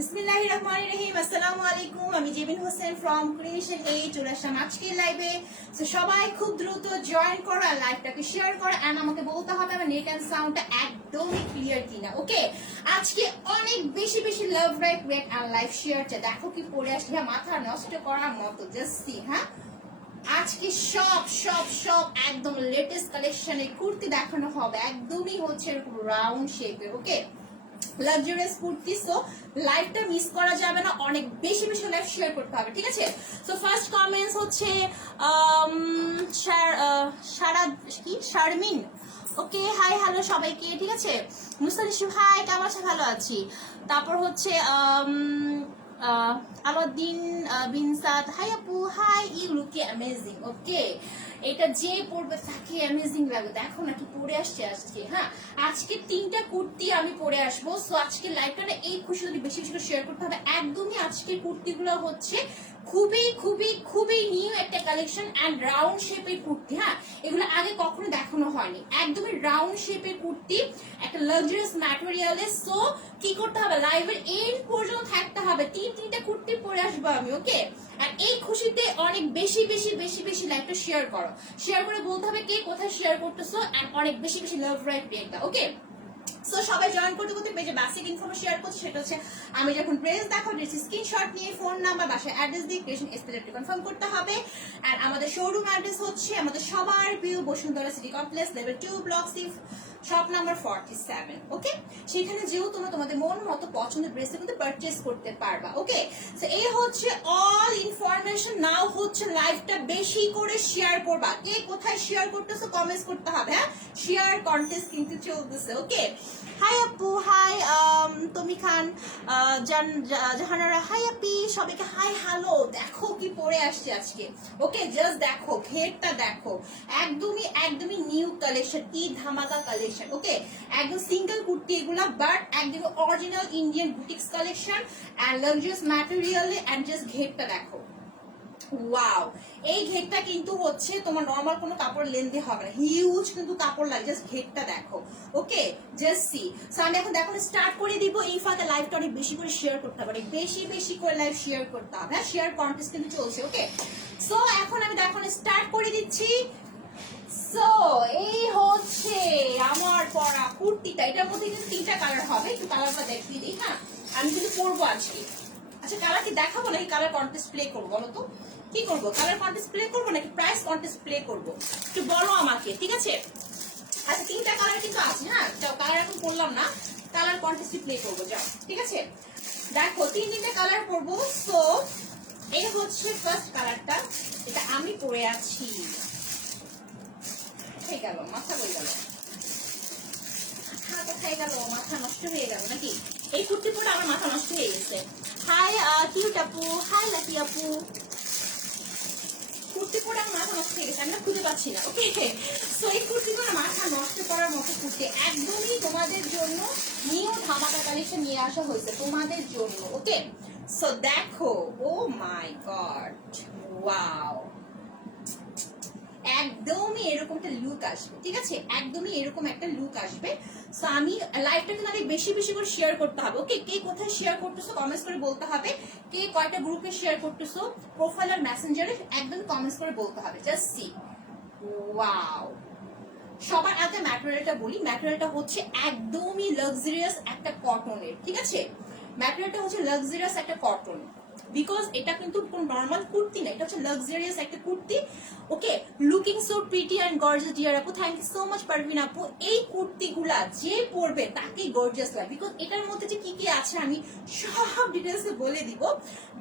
বিসমিল্লাহিররহমানিররহিম। আসসালামু আলাইকুম। আমি জেবিন হোসেন ফ্রম ক্রিয়েশন এ চলে আসলাম আজকের লাইভে। তো সবাই খুব দ্রুত জয়েন করো আর লাইভটাকে শেয়ার করো এন্ড আমাকে বলতে হবে আমার নেট এন্ড সাউন্ডটা একদমই ক্লিয়ার কিনা। ওকে, আজকে অনেক বেশি বেশি love like wait and live শেয়ারটা দেখো কি পড়ে আসলে মাথা নষ্ট করার মতো। জাস্ট সি, হ্যাঁ আজকে সব সব সব একদম লেটেস্ট কালেকশনের কুর্তি দেখানো হবে, একদমই হচ্ছে এরকম রাউন্ড শেপের। ওকে, লাক্সারিয়াস কুর্তি। সো লাইভটা মিস করা যাবে না, অনেক বেশি বেশি লাইভ শেয়ার করতে হবে, ঠিক আছে? সো ফার্স্ট কমেন্টস হচ্ছে শারমিন। ওকে, হাই হ্যালো সবাইকে, ঠিক আছে? মুস্তানিশু হাই, কেমন আছে? ভালো আছি। তারপর হচ্ছে আলাউদ্দিন বিনসাদ, হাই আপু, হাই, ইউ লুক অ্যামেজিং। ওকে, এটা যে পরবে তাকে অ্যামেজিং লাগে। দেখো না কি পরে আসছে আজকে। হ্যাঁ, আজকে 3টা কুর্তি আমি পরে আসবো। সো আজকে লাইভটা এই খুশি যদি বেশি বেশি শেয়ার করতে হবে। একদমই আজকের কুর্তিগুলো হচ্ছে খুবই খুবই খুবই নিউ একটা কালেকশন এন্ড রাউন্ড শেপের কুর্তি। হ্যাঁ, এগুলো আগে কখনো দেখানো হয়নি। একদমই রাউন্ড শেপের কুর্তি, একটা লাক্সারিয়াস ম্যাটেরিয়ালে। সো কি করতে হবে, লাইভের এন্ড পর্যন্ত থাকতে হবে। 3টা কুর্তি পরে আসবো আমি। ওকে, আর এই খুশিতে অনেক বেশি বেশি বেশি বেশি লাইভটা শেয়ার করো, শেয়ার করে বলতে হবে কে কোথায় শেয়ার করতেছো এন্ড অনেক বেশি বেশি লাভ রাইট পেয়ে দাও। ওকে, সো সবাই জয়েন করতে করতে পেজে বেসিক ইনফরমেশন শেয়ার করছি। সেটা হচ্ছে আমি যখন ড্রেস দেখাবো ড্রেসের স্ক্রিনশট নিয়ে ফোন নাম্বার বাসায় অ্যাড্রেস দিয়ে ক্রিয়েশন স্পেসিফিক কনফার্ম করতে হবে। এন্ড আমাদের শোরুম অ্যাড্রেস হচ্ছে আমাদের সবার প্রিয় Bashundhara city complex level 2 block C shop number 47। Okay, সেখানে যেও তোমরা তোমাদের মন মতো পছন্দের ড্রেস কিন্তু পারচেজ করতে পারবা। ওকে, সো এই হচ্ছে অল ইনফরমেশন। নাও হচ্ছে লাইভটা বেশি করে শেয়ার করবা। কে কোথায় শেয়ার করতেছো কমেন্টস করতে হবে। হ্যাঁ, শেয়ার কন্টেস্ট কিন্তু চলতেছে। ওকে, হাই আপু, হাই তমি খান, জাহানারা, হাই আপি, সবাইকে হাই হ্যালো। দেখো কি পরে আসছে আজকে। ওকে, জাস্ট দেখো ঘেরটা দেখো, একদমই একদমই নিউ কালেকশন, ই ধামাকা কালেকশন। ওকে, একদম সিঙ্গেল কুর্তি এগুলা, বাট একদম original Indian boutiques collection and luxurious ম্যাটেরিয়ালে। এন্ড জাস্ট ঘেরটা দেখো, ওয়াও। এই ঘেরটা কিন্তু হচ্ছে তোমার নরমাল কোনো কাপড় লেন্দি হবে না, হিউজ কিন্তু কাপড় লাগে। জাস্ট ঘেরটা দেখো। ওকে, জাস্ট সি। সো আমি এখন দেখো স্টার্ট করে দিব। এই ফাঁকে লাইভটা অনেক বেশি করে শেয়ার করতে হবে, অনেক বেশি বেশি করে লাইভ শেয়ার করতে হবে। হ্যাঁ, শেয়ার কন্টেস্ট কিন্তু চলছে। ওকে, সো এখন আমি দেখো স্টার্ট করে দিচ্ছি। সো এই হচ্ছে আমার পরা কুর্তিটা। এটার মধ্যে কিন্তু 3টা কালার হবে, একটু কালারটা দেখিয়ে দিই। হ্যাঁ, আমি কিন্তু পরবো আজকে। আচ্ছা, কালার কি দেখাবো নাকি কালার কন্টেস্ট প্লে করবো? বলো তো কি করবো, কালার কন্টেস্ট প্লে করবো নাকি প্রাইস কন্টেস্ট প্লে করবো? একটু বলো আমাকে, ঠিক আছে? আচ্ছা, 3টা কালার কিন্তু আছে। হ্যাঁ, যাও, কালার এখন করলাম না, কালার কন্টেস্ট প্লে করবো, যাও, ঠিক আছে? দেখো 3টা কালার করবো। সো এই হচ্ছে ফার্স্ট কালারটা, এটা আমি পরে আছি। কোথায় গেল মাথা, হয়ে গেল কোথায় গেল মাথা, নষ্ট হয়ে গেল নাকি? এই কুর্তি পরে আমার মাথা নষ্ট হয়ে গেছে। হাই কিউট আপু, হাই লাকি আপু। কুর্তি পরে আমার মাথা নষ্ট হয়ে গেছে, আমি না খুঁজে পাচ্ছি না। ওকে, সো এই কুর্তি পরে মাথা নষ্ট করার মতো কুর্তি একদমই তোমাদের জন্য নিউ ধামাকা কালেকশন নিয়ে আসা হয়েছে তোমাদের জন্য। ওকে, সো দেখো, ও মাই গড, ওয়াও, একদমই এরকম একটা লুক আসবে, ঠিক আছে? একদমই এরকম একটা লুক আসবে। সো আমি লাইভটা কিন্তু অনেক বেশি বেশি করে শেয়ার করতে হবে। ওকে, কে কোথায় শেয়ার করতেছো কমেন্টস করে বলতে হবে। কে কয়টা গ্রুপে শেয়ার করতেছো, প্রোফাইল আর মেসেঞ্জারে একদম কমেন্টস করে বলতে হবে। Just see, wow. সবার আগে ম্যাটেরিয়ালটা বলি। ম্যাটেরিয়ালটা হচ্ছে একদমই লাক্সারিয়াস একটা কটনের, ঠিক আছে? ম্যাটেরিয়ালটা হচ্ছে লাক্সারিয়াস একটা কটন, বিকজ এটা কিন্তু কোন নরমাল কুর্তি না, এটা হচ্ছে লাক্সারিয়াস একটা kurti. Okay, looking so pretty and gorgeous dear আপু, thank you so much Parvin আপু। এই কুর্তিগুলা যে পরবে তাকেই গর্জিয়াস লাগে, বিকজ এটার মধ্যে যে কি কি আছে আমি সব ডিটেলস বলে দিব।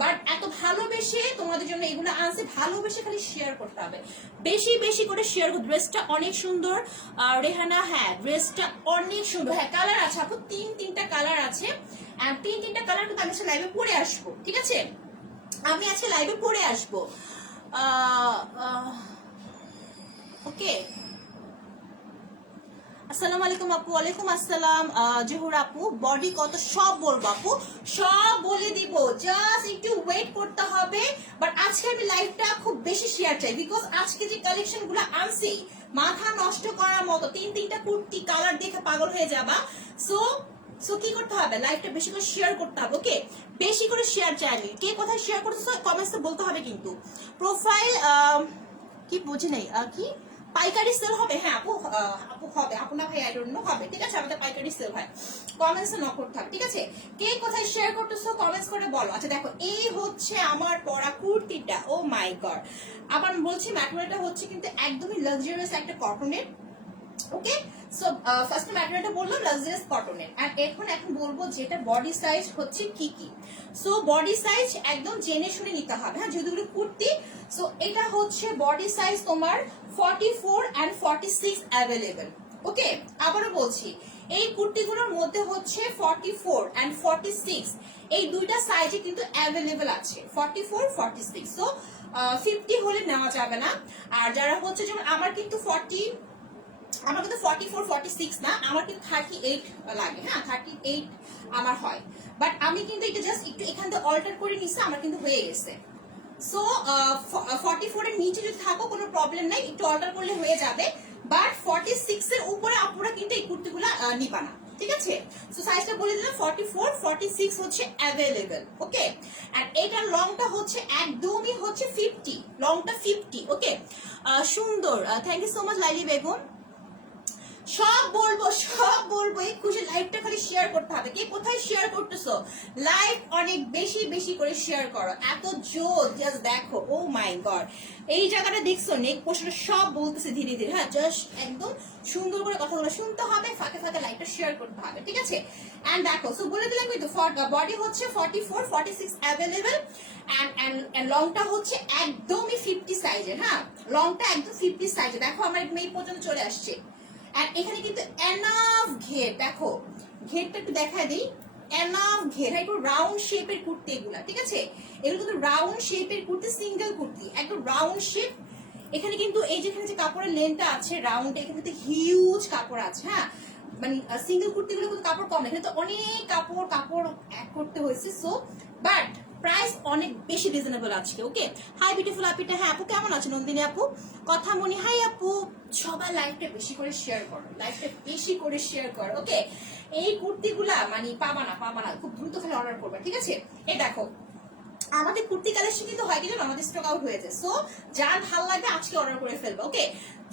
বাট এত ভালোবেসে তোমাদের জন্য এগুলো আনছে, ভালোবেসে খালি শেয়ার করতে হবে, বেশি বেশি করে শেয়ার করতে। ড্রেসটা অনেক সুন্দর রেহানা, হ্যাঁ ড্রেসটা অনেক সুন্দর। হ্যাঁ, কালার আছে আপু, 3টা কালার আছে। 3টা কালার কিন্তু আমি লাইভে পরে আসবো, ঠিক আছে? আমি আজকে লাইভে পরে আসবো। ওকে, আসসালামু আলাইকুম আপু। ওয়ালাইকুম আসসালাম জহুর আপু। বডি কত সব বলবো আপু, সব বলে দিব, জাস্ট একটু ওয়েট করতে হবে। বাট আজকে আমি লাইভটা খুব বেশি শেয়ার চাই, বিকজ আজকে যে কালেকশন গুলো আনছি মাথা নষ্ট করার মতো। 3টা কুর্তি কালার দেখে পাগল হয়ে যাবা। সো সো কি করতে হবে, লাইভটা বেশি করে শেয়ার করতে হবে। ওকে, বেশি করে শেয়ার চাই আমি। কে কোথায় শেয়ার করতেছো কমেন্টসে বলতে হবে কিন্তু। প্রোফাইল কি বুঝি নাই, কি পাইকারি সেল হবে? হ্যাঁ আপু, আপু হবে, আপু না ভাই আই ডোন্ট নো, হবে। ঠিক আছে, আমাদের পাইকারি সেল হয়। কমেন্টসে নক করতে হবে। ঠিক আছে, কে কোথায় শেয়ার করতেছো কমেন্টস করে বলো। আচ্ছা দেখো, এই হচ্ছে আমার পরা কুর্তিটা। ও মাই গড, আবার বলছি ম্যাটেরিয়ালটা হচ্ছে কিন্তু একদমই লাক্সারিয়াস একটা কটনের। ওকে, সো ফার্স্ট ম্যাটেরিয়ালটা বললাম লাক্সারিয়াস কটনের। আর এখন বলবো যেটা বডি সাইজ হচ্ছে কি কি। সো বডি সাইজ একদম জেনে শুনে নিতে হবে, হ্যাঁ, যেহেতু কুর্তি। সো এটা হচ্ছে বডি সাইজ তোমার 44 and 46 অ্যাভেলেবেল। ওকে, আবারও বলছি এই কুর্তিগুলোর মধ্যে হচ্ছে 44 and 46 এই দুইটা সাইজে কিন্তু অ্যাভেলেবেল আছে, 44 46। সো 50 হলে নেওয়া যাবে না। আর যারা হচ্ছে যেমন আমার কিন্তু 44 46 না, আমার কিন্তু 38 লাগে, হ্যাঁ 38 আমার হয়। বাট আমি কিন্তু এটা জাস্ট একটু এখান থেকে অল্টার করে নিচ্ছি, আমার কিন্তু হয়ে গেছে। সো 44 এর নিচে যদি থাকো কোনো প্রবলেম নাই, একটু অল্টার করলে হয়ে যাবে। বাট 46 এর উপরে আপনারা কিন্তু এই কুর্তিগুলো নিবা না। ঠিক আছে, সো সাইজটা বলে দিলাম 44 46 হচ্ছে অ্যাভেলেবেল। ওকে, আর এটার লংটা হচ্ছে একদমই হচ্ছে 50, লংটা 50। ওকে, সুন্দর, thank you so much Laili Begum. সব বলবো এই খুশি লাইভটা খালি শেয়ার করতে হবে। কে কোথায় শেয়ার করতেছো, লাইভ অনেক বেশি বেশি করে শেয়ার করো। এত জোর, জাস্ট দেখো, ও মাই গড, এই জায়গাটা দেখছো নেক পোশাকটা সব বলতেছে ধীরে ধীরে, হ্যাঁ জাস্ট একদম সুন্দর করে কথাগুলো শুনতে হবে, ফাঁকে ফাঁকে লাইভটা শেয়ার করতে হবে। ঠিক আছে, এন্ড দেখো, সো বলে দিলাম কিন্তু বডি হচ্ছে 44 46 অ্যাভেলেবেল, এন্ড লংটা হচ্ছে একদমই 50 সাইজের। হ্যাঁ, লংটা একদম 50 সাইজের। দেখো আমার একদম এই পর্যন্ত চলে আসছে। আর এখানে কিন্তু এনাফ ঘের, দেখো ঘেরটা একটু দেখা দিই, এনাফ ঘের, একটু রাউন্ড শেপের কুর্তি এগুলা। ঠিক আছে, এগুলো কিন্তু রাউন্ড শেপের কুর্তি, সিঙ্গেল কুর্তি, একটু রাউন্ড শেপ। এখানে কিন্তু এই যেখানে যে কাপড়ের লেনটা আছে রাউন্ড, এখানে কিন্তু হিউজ কাপড় আছে। হ্যাঁ, মানে সিঙ্গেল কুর্তিগুলো কিন্তু কাপড় কম, এখানে তো অনেক কাপড় অ্যাড করতে হয়েছে। সো বাট প্রাইস অনেক বেশি রিজনেবল আজকে। ওকে, হাই বিউটিফুল আপিটা। হ্যাঁ আপু কেমন আছে, নন্দিনী আপু, কথা মনি, হাই আপু। সবাই লাইভটা বেশি করে শেয়ার করো, লাইভটা বেশি করে শেয়ার করো। ওকে, এই কুর্তিগুলা মানে পাবা না, খুব দ্রুত খালি অর্ডার করবে। ঠিক আছে, এই দেখো আমাদের কুর্তি কালেকশন কিন্তু হয় কিন্তু আমাদের স্টক আউট হয়ে যায়। সো যার ভালো লাগবে আজকে অর্ডার করে ফেলবে। ওকে,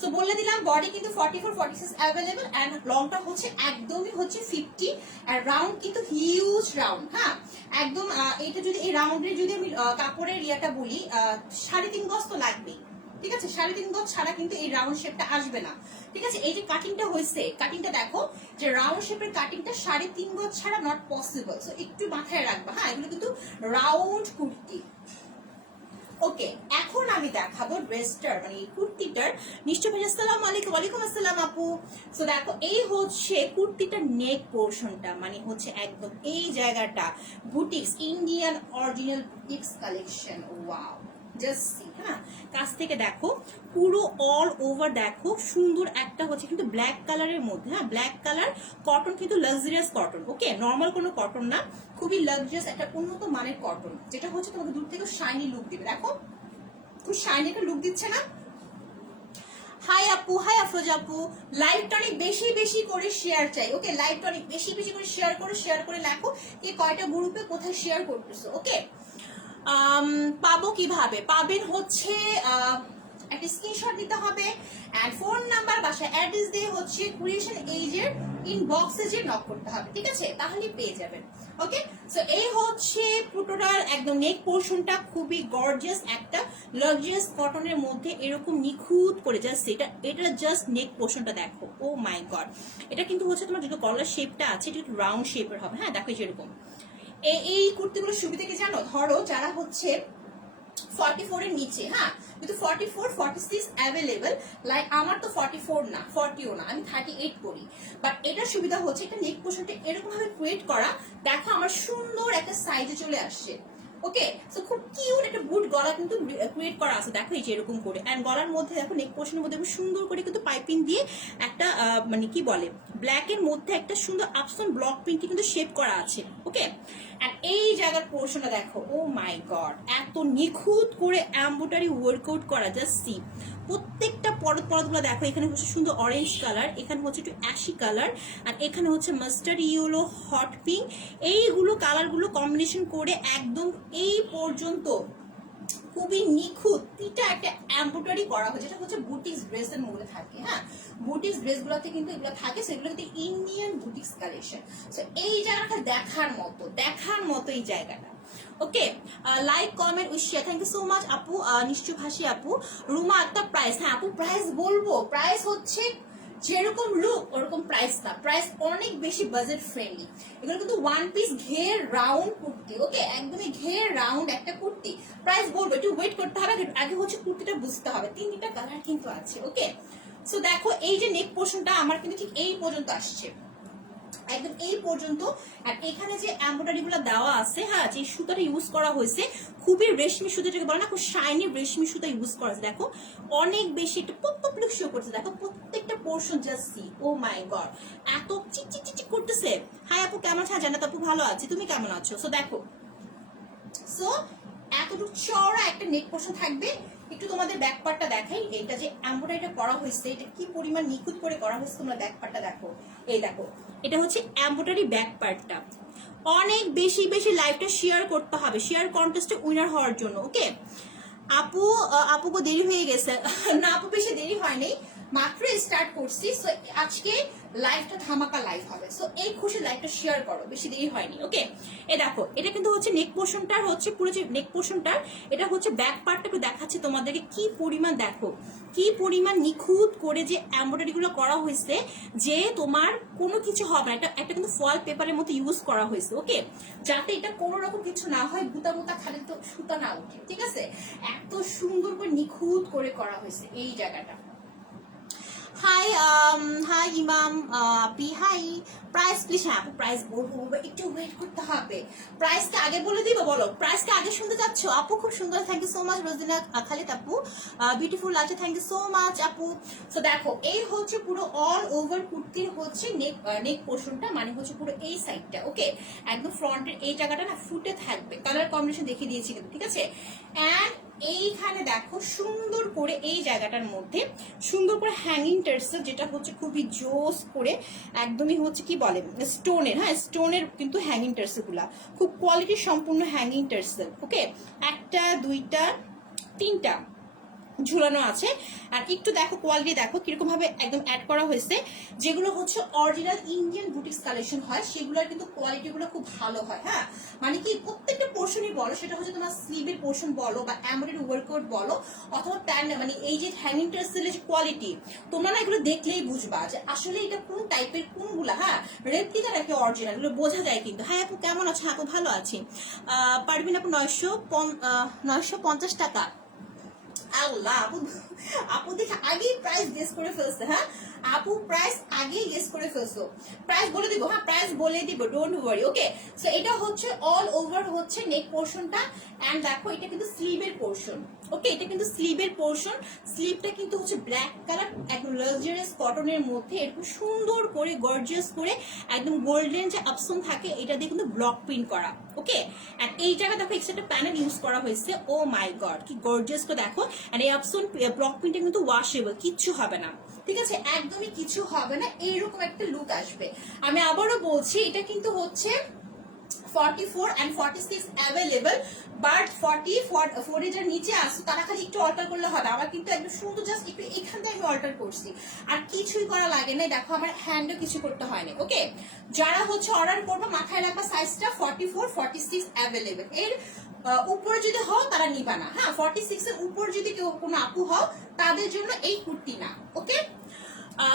সো বলে দিলাম বডি কিন্তু 44 46 অ্যাভেলেবল, এন্ড লংটা হচ্ছে একদমই হচ্ছে 50, আর রাউন্ড কিন্তু হিউজ রাউন্ড। হ্যাঁ, একদম এটা যদি এই রাউন্ডের যদি আমি কাপড়ের ইয়াটা বলি, 3.5 গজ তো লাগবেই। ঠিক আছে, 3.5 গজ ছাড়া কিন্তু এই রাউন্ড শেপটা আসবে না। ঠিক আছে, এই যে কাটিংটা হয়েছে, কাটিংটা দেখো যে রাউন্ড শেপের কাটিংটা 3.5 গজ ছাড়া নট পসিবল। সো একটু মাথায় রাখবা, হ্যাঁ এগুলো কিন্তু রাউন্ড কুর্তি। ওকে, এখন আমি দেখাবো ড্রেসটার মানে এই কুর্তিটার। নিশ্চয় ভাই আসসালামু আলাইকুম। ওয়ালাইকুম আসসালাম আপু। সো দেখো এই হচ্ছে কুর্তিটার নেক পোর্শনটা, মানে হচ্ছে একদম এই জায়গাটা boutiques, Indian original boutiques collection. Wow, just see, হ্যাঁ কাছ থেকে দেখো পুরো অল ওভার দেখো, সুন্দর একটা হচ্ছে কিন্তু ব্ল্যাক কালারের মধ্যে। হ্যাঁ, ব্ল্যাক কালার কটন, কিন্তু লাক্সারিয়াস কটন। ওকে, নর্মাল কোনো কটন না, খুবই লাক্সারিয়াস একটা উন্নত মানের কটন, যেটা হচ্ছে তোমাকে দূর থেকে শাইনি লুক দিবে। দেখো খুব শাইনি একটা লুক দিচ্ছে না। হাই আপু, হাই আফরোজ আপু। লাইভটা অনেক বেশি বেশি করে শেয়ার চাই। ওকে, লাইভটা অনেক বেশি বেশি করে শেয়ার করে লেখো কে কয়টা গ্রুপে কোথায় শেয়ার করতেছো। ওকে, পাবো কিভাবে, পাবেন হচ্ছে একটা স্ক্রিনশট দিতে হবে, এন্ড ফোন নাম্বার বাসা অ্যাড্রেস দিয়ে হচ্ছে ক্রিয়েশন এজের ইনবক্সে যে নক করতে হবে। ঠিক আছে, তাহলে পেয়ে যাবেন। ওকে, সো এই হচ্ছে পুরোটার একদম নেক পোর্শনটা, খুবই গর্জিয়াস একটা লাক্সারিয়াস কটনের মধ্যে এরকম নিখুঁত করে জাস্ট এটা জাস্ট নেক পোর্শনটা দেখো। ও মাই গড, এটা কিন্তু হচ্ছে তোমার যেটা গলার শেপটা আছে এটা একটু রাউন্ড শেপের হবে। হ্যাঁ দেখো যেরকম এই কুর্তিগুলোর সুবিধা কি জানো, ধরো যারা হচ্ছে 44 এর নিচে, হ্যাঁ কিন্তু 44 46 অ্যাভেলেবল, লাইক আমার তো 44 না 40ও না, আমি 38 করি। বাট এটার সুবিধা হচ্ছে এটা নেক পোর্শনটা এরকম ভাবে ক্রিয়েট করা, দেখো আমার সুন্দর একটা সাইজে চলে আসছে। ওকে, সো খুব কিউট একটা বুট গলা কিন্তু ক্রিয়েট করা আছে। দেখো এই যে এরকম করে, এন্ড গলার মধ্যে দেখো নেক পোর্শনের মধ্যে সুন্দর করে কিন্তু পাইপিং দিয়ে একটা মানে কি বলে ব্ল্যাক এর মধ্যে একটা সুন্দর আপসন ব্লক প্রিন্ট কিন্তু শেপ করা আছে। ওকে, এন্ড এই জায়গার পোর্শনটা দেখো, ও মাই গড এত নিখুঁত করে এমব্রয়ডারি ওয়ার্কআউট করা, জাস্ট সি প্রত্যেকটা পরতগুলো দেখো, এখানে হচ্ছে সুন্দর অরেঞ্জ কালার, এখানে হচ্ছে একটু অ্যাশি কালার, আর এখানে হচ্ছে মাস্টার্ড ইয়েলো, হট পিঙ্ক। এইগুলো কালারগুলো কম্বিনেশন করে একদম এই পর্যন্ত খুবই নিখুঁত পিটা একটা এমব্রয়ডারি করা হয়েছে। এটা হচ্ছে বুটিক্স ড্রেসের মধ্যে থাকে, হ্যাঁ বুটিক্স ড্রেসগুলোতে কিন্তু এগুলো থাকে, সেগুলো কিন্তু ইন্ডিয়ান বুটিক্স কালেকশন। সো এই জায়গাটা দেখার মতো এই জায়গাটা। Okay, like comment wish share, thank you so much আপু। নিশ্চয় ভাসি আপু, রুমা একটা প্রাইস, হ্যাঁ আপু প্রাইস বলবো, প্রাইস হচ্ছে যেরকম লুক ওরকম প্রাইস না, প্রাইস অনেক বেশি বাজেট ফ্রেন্ডলি। এগুলো কিন্তু ওয়ান পিস ঘের রাউন্ড কুর্তি, ওকে একদমই ঘের রাউন্ড একটা কুর্তি। প্রাইস বলবো, একটু ওয়েট করতে হবে, আগে হচ্ছে কুর্তিটা বুঝতে হবে। তিনটা কালার কিন্তু আছে, ওকে। সো দেখো এই যে নেক পোর্শনটা আমার কিন্তু ঠিক এই পর্যন্ত আসছে, একদম এই পর্যন্ত। আর এখানে যে এমব্রয়ডারি গুলো দেওয়া আছে, হ্যাঁ যে সুতাটা ইউজ করা হয়েছে খুবই রেশমি সুতা, যেটাকে বলে না খুব শাইনি রেশমি সুতা ইউজ করা আছে। দেখো অনেক বেশি একটু পপ লুক শো করছে, দেখো প্রত্যেকটা portion just see, O my god এত চিক চিক চিক করতেছে। হাই আপু কেমন আছো? জানাত আপু ভালো আছি, তুমি কেমন আছো? সো দেখো, সো এতটুকু চওড়া একটা নেক পোর্শন থাকবে। একটু তোমাদের ব্যাক পার্টটা দেখাই, এইটা যে এমব্রয়ডারিটা করা হয়েছে এটা কি পরিমাণ নিখুঁত করে করা হয়েছে, তোমরা ব্যাক পার্টটা দেখো। এই দেখো এটা হচ্ছে এমব্রয়ডারি ব্যাক পার্টটা। অনেক বেশি বেশি লাইভটা শেয়ার করতে হবে, শেয়ার কন্টেস্টে উইনার হওয়ার জন্য, ওকে। আপুকে দেরি হয়ে গেছে না আপু, বেশি দেরি হয়নি, মাত্র স্টার্ট করছি। সো আজকে লাইভটা ধামাকা লাইভ হবে, সো এই খুশি লাইভটা শেয়ার করো, বেশি দেরি হয়নি, ওকে। এই দেখো এটা কিন্তু হচ্ছে নেক পোর্শনটার, হচ্ছে পুরো যে নেক পোর্শনটার এটা হচ্ছে ব্যাক পার্টটা একটু দেখাচ্ছি তোমাদেরকে কি পরিমাণ, দেখো কি পরিমাণ নিখুঁত করে যে এমব্রয়ডারি গুলো করা হয়েছে, যে তোমার কোনো কিছু হবে না। একটা কিন্তু ফয়েল পেপারের মতো ইউজ করা হয়েছে, ওকে, যাতে এটা কোনো রকম কিছু না হয়, বুতা বুতা খালি তো সুতা না উঠে, ঠিক আছে। এত সুন্দর করে নিখুঁত করে করা হয়েছে এই জায়গাটা। হাই হাই ইমাম আপি, হাই প্রাইস প্লিজ। হ্যাঁ আপু প্রাইস বলবো, একটু ওয়েট করতে হবে। প্রাইসটা আগে বলে দিব, বলো প্রাইসটা আগে শুনতে চাচ্ছ? আপু খুব সুন্দর, thank you so much Rozina Khalid আপু, বিউটিফুল আছে, থ্যাংক ইউ সো মাচ আপু। সো দেখো এই হচ্ছে পুরো অল ওভার কুর্তির হচ্ছে নেক পোর্শনটা, মানে হচ্ছে পুরো এই সাইডটা, ওকে একদম ফ্রন্টের এই জায়গাটা না ফুটে থাকবে, কালার কম্বিনেশন দেখিয়ে দিয়েছি কিন্তু, ঠিক আছে। অ্যান্ড এইখানে দেখো সুন্দর করে এই জায়গাটার মধ্যে সুন্দর করে হ্যাঙ্গিং টার্সেল, যেটা হচ্ছে খুবই জোস করে একদমই হচ্ছে কি বলে স্টোনের, হ্যাঁ স্টোনের কিন্তু হ্যাঙ্গিং টার্সেল গুলা খুব কোয়ালিটি সম্পূর্ণ হ্যাঙ্গিং টার্সেল, ওকে। একটা দুইটা তিনটা ঝুলানো আছে। আর একটু দেখো কোয়ালিটি দেখো কিরকম ভাবে একদম অ্যাড করা হয়েছে। যেগুলো হচ্ছে অরিজিনাল ইন্ডিয়ান বুটিক্স কালেকশন হয় সেগুলোর কিন্তু কোয়ালিটি গুলো খুব ভালো হয়, হ্যাঁ মানে কি প্রত্যেকটা পোর্শনই বলো, সেটা হচ্ছে তোমার স্লিভের পোর্শন বলো বা এমব্রয়ডারি ওয়ার্কআউট বলো অথবা প্যান্ট, মানে এই যে হ্যাঙ্গিং টার্সেলের যে কোয়ালিটি তোমরা না এগুলো দেখলেই বুঝবা যে আসলে এটা কোন টাইপের কোনগুলা, হ্যাঁ রেপ্লিকা নাকি অরিজিনাল, এগুলো বোঝা যায় কিন্তু। হ্যাঁ আপু কেমন আছো? আপু ভালো আছি। পারবিন আপু 950 টাকা। আল্লাহ আপু, আপু দেখে আগেই প্রাইস গেস করে ফেলছে, হ্যাঁ আপু প্রাইস আগেই গেস করে ফেলছো। প্রাইস বলে দিব, হ্যাঁ প্রাইস বলে দিব, ডোন্ট ওয়ারি, ওকে। সো এটা হচ্ছে অল ওভার হচ্ছে নেক পোর্শনটা। এন্ড দেখো এটা কিন্তু স্লিভের পোর্শন, ওকে এটা কিন্তু স্লিভের পোর্শন। স্লিভটা কিন্তু হচ্ছে ব্ল্যাক কালার, একদম লাক্সারিয়াস কটনের মধ্যে এরকম সুন্দর করে গর্জিয়াস করে একদম গোল্ডেন যে আপসন থাকে এটা দিয়ে কিন্তু ব্লক প্রিন্ট করা, ওকে। এন্ড এই জায়গায় দেখো এক্সট্রা একটা প্যানেল ইউজ করা হয়েছে, ও মাই গড কি গর্জিয়াস করে দেখো। এন্ড এই আপসন ব্লক প্রিন্টে কিন্তু ওয়াশেবল, কিচ্ছু হবে না, ঠিক আছে একদমই কিছু হবে না, এইরকম একটা লুক আসবে। আমি আবারও বলছি এটা কিন্তু হচ্ছে 44 and 46 অ্যাভেলেবল, বাট 44 এর যারা নিচে আসছে তারা খালি একটু অল্টার করলে হবে। আমার কিন্তু একদম সুন্দর জাস্ট একটু এখান থেকে আমি অল্টার করছি, আর কিছুই করা লাগে না। দেখো আমার হ্যান্ডও কিছু করতে হয়নি, ওকে। যারা হচ্ছে অর্ডার করবে মাথায় রাখবা সাইজটা 44 46 অ্যাভেলেবল। এর উপরে যদি হও তারা নিবা না, হ্যাঁ 46 এর উপর যদি কেউ কোনো আপু হও তাদের জন্য এই কুর্তি না, ওকে।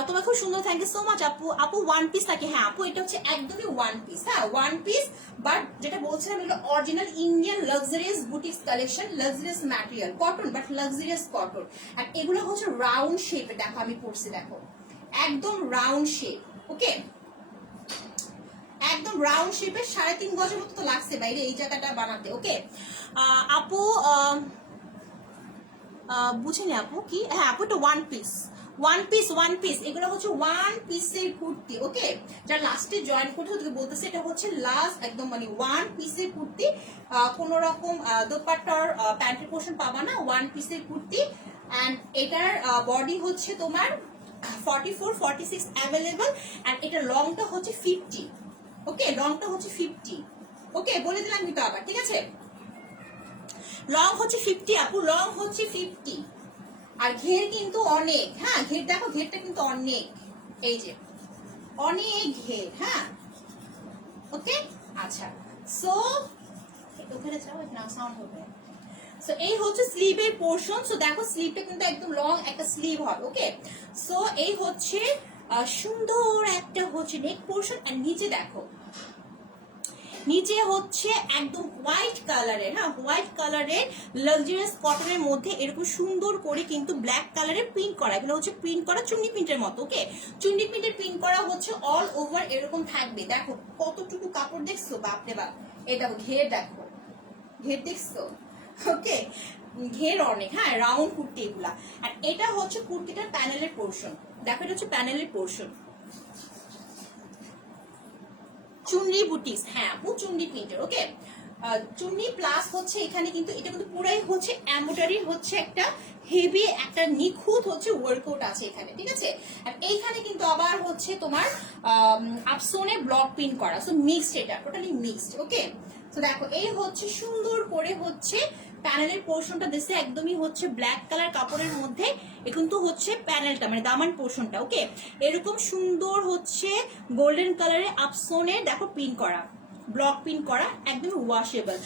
তোমার খুব সুন্দর, থ্যাংক ইউ সো মাচ আপু। আপু ওয়ান পিস থাকে, হ্যাঁ আপু এটা হচ্ছে একদমই ওয়ান পিস, হ্যাঁ ওয়ান পিস, বাট যেটা বলছিলাম এগুলো original Indian luxurious boutiques collection, luxurious material cotton, but luxurious cotton. আর এগুলো হচ্ছে রাউন্ড শেপে, দেখো আমি পড়ছি দেখো একদম রাউন্ড শেপ, ওকে একদম রাউন্ড শেপে 3.5 গজের মতো তো লাগছে বাইরে এই জায়গাটা বানাতে, ওকে। আপু বুঝেনি আপু কি, হ্যাঁ আপু এটা ওয়ান পিস, ওয়ান পিস এগুলো হচ্ছে ওয়ান পিসের কুর্তি, ওকে। যারা লাস্টে জয়েন করছে ওদেরকে বলতেছে এটা হচ্ছে লাস্ট একদম মানে ওয়ান পিসের কুর্তি, কোন রকম দোপাট্টার প্যান্টের পোর্শন পাবা না, ওয়ান পিসের কুর্তি। অ্যান্ড এটার বডি হচ্ছে তোমার 44 46 অ্যাভেলেবল, অ্যান্ড এটা লংটা হচ্ছে 50। ওকে, লংটা হচ্ছে 50। ওকে, বলে দিলাম কিন্তু আবার, ঠিক আছে? লং হচ্ছে 50 আপু, লং হচ্ছে 50। আর ঘের কিন্তু অনেক, হ্যাঁ ঘের দেখো, ঘেরটা কিন্তু অনেক, এই যে অনেক ঘের, হ্যাঁ। ওকে, আচ্ছা, সো ওখানে যাও না, সাউন্ড হবে। সো এই হচ্ছে স্লিভের পোরশন। সো দেখো স্লিভটা কিন্তু একদম লং একটা স্লিভ হবে। ওকে, সো এই হচ্ছে সুন্দর একটা হচ্ছে নেক পোরশন। আর নিচে দেখো, নিচে হচ্ছে একদম হোয়াইট কালারের, হ্যাঁ হোয়াইট কালারের লাক্সারিয়াস কটনের মধ্যে এরকম সুন্দর করে কিন্তু ব্ল্যাক কালারের প্রিন্ট করা, এগুলো হচ্ছে প্রিন্ট করা চুন্নি প্রিন্টের মতো। ওকে, চুন্নি প্রিন্টের প্রিন্ট করা হচ্ছে অল ওভার এরকম থাকবে। দেখো কতটুকু কাপড় দেখছো, বাপরে বাপ। এই দেখো ঘের, দেখো ঘের দেখছো। ওকে, ঘের অনেক, হ্যাঁ রাউন্ড কুর্তি এগুলা। আর এটা হচ্ছে কুর্তিটার প্যানেলের পোরশন, দেখো এটা হচ্ছে প্যানেলের পোরশন। চুনরি বুটিক্স, হ্যাঁ আপু চুনরি প্রিন্টের। ওকে, চুনরি প্লাস হচ্ছে এখানে কিন্তু এটা কিন্তু পুরাই হচ্ছে এমব্রয়ডারি, হচ্ছে একটা হেভি একটা নিখুঁত হচ্ছে ওয়ার্কআউট আছে এখানে, ঠিক আছে? আর এইখানে কিন্তু আবার হচ্ছে তোমার আপসোনে ব্লক প্রিন্ট করা, সো মিক্সড, এটা টোটালি মিক্সড। ওকে, তো দেখো এই হচ্ছে সুন্দর করে হচ্ছে প্যানেলের পোর্শনটা দিচ্ছে, একদমই হচ্ছে ব্ল্যাক কালার কাপড়ের মধ্যে। কিন্তু হচ্ছে প্যানেলটা মানে দামান পোর্শনটা, ওকে এরকম সুন্দর হচ্ছে গোল্ডেন কালারে আপসোনে দেখো প্রিন্ট করা, ব্লক প্রিন্ট করা, একদম ওয়াশেবল।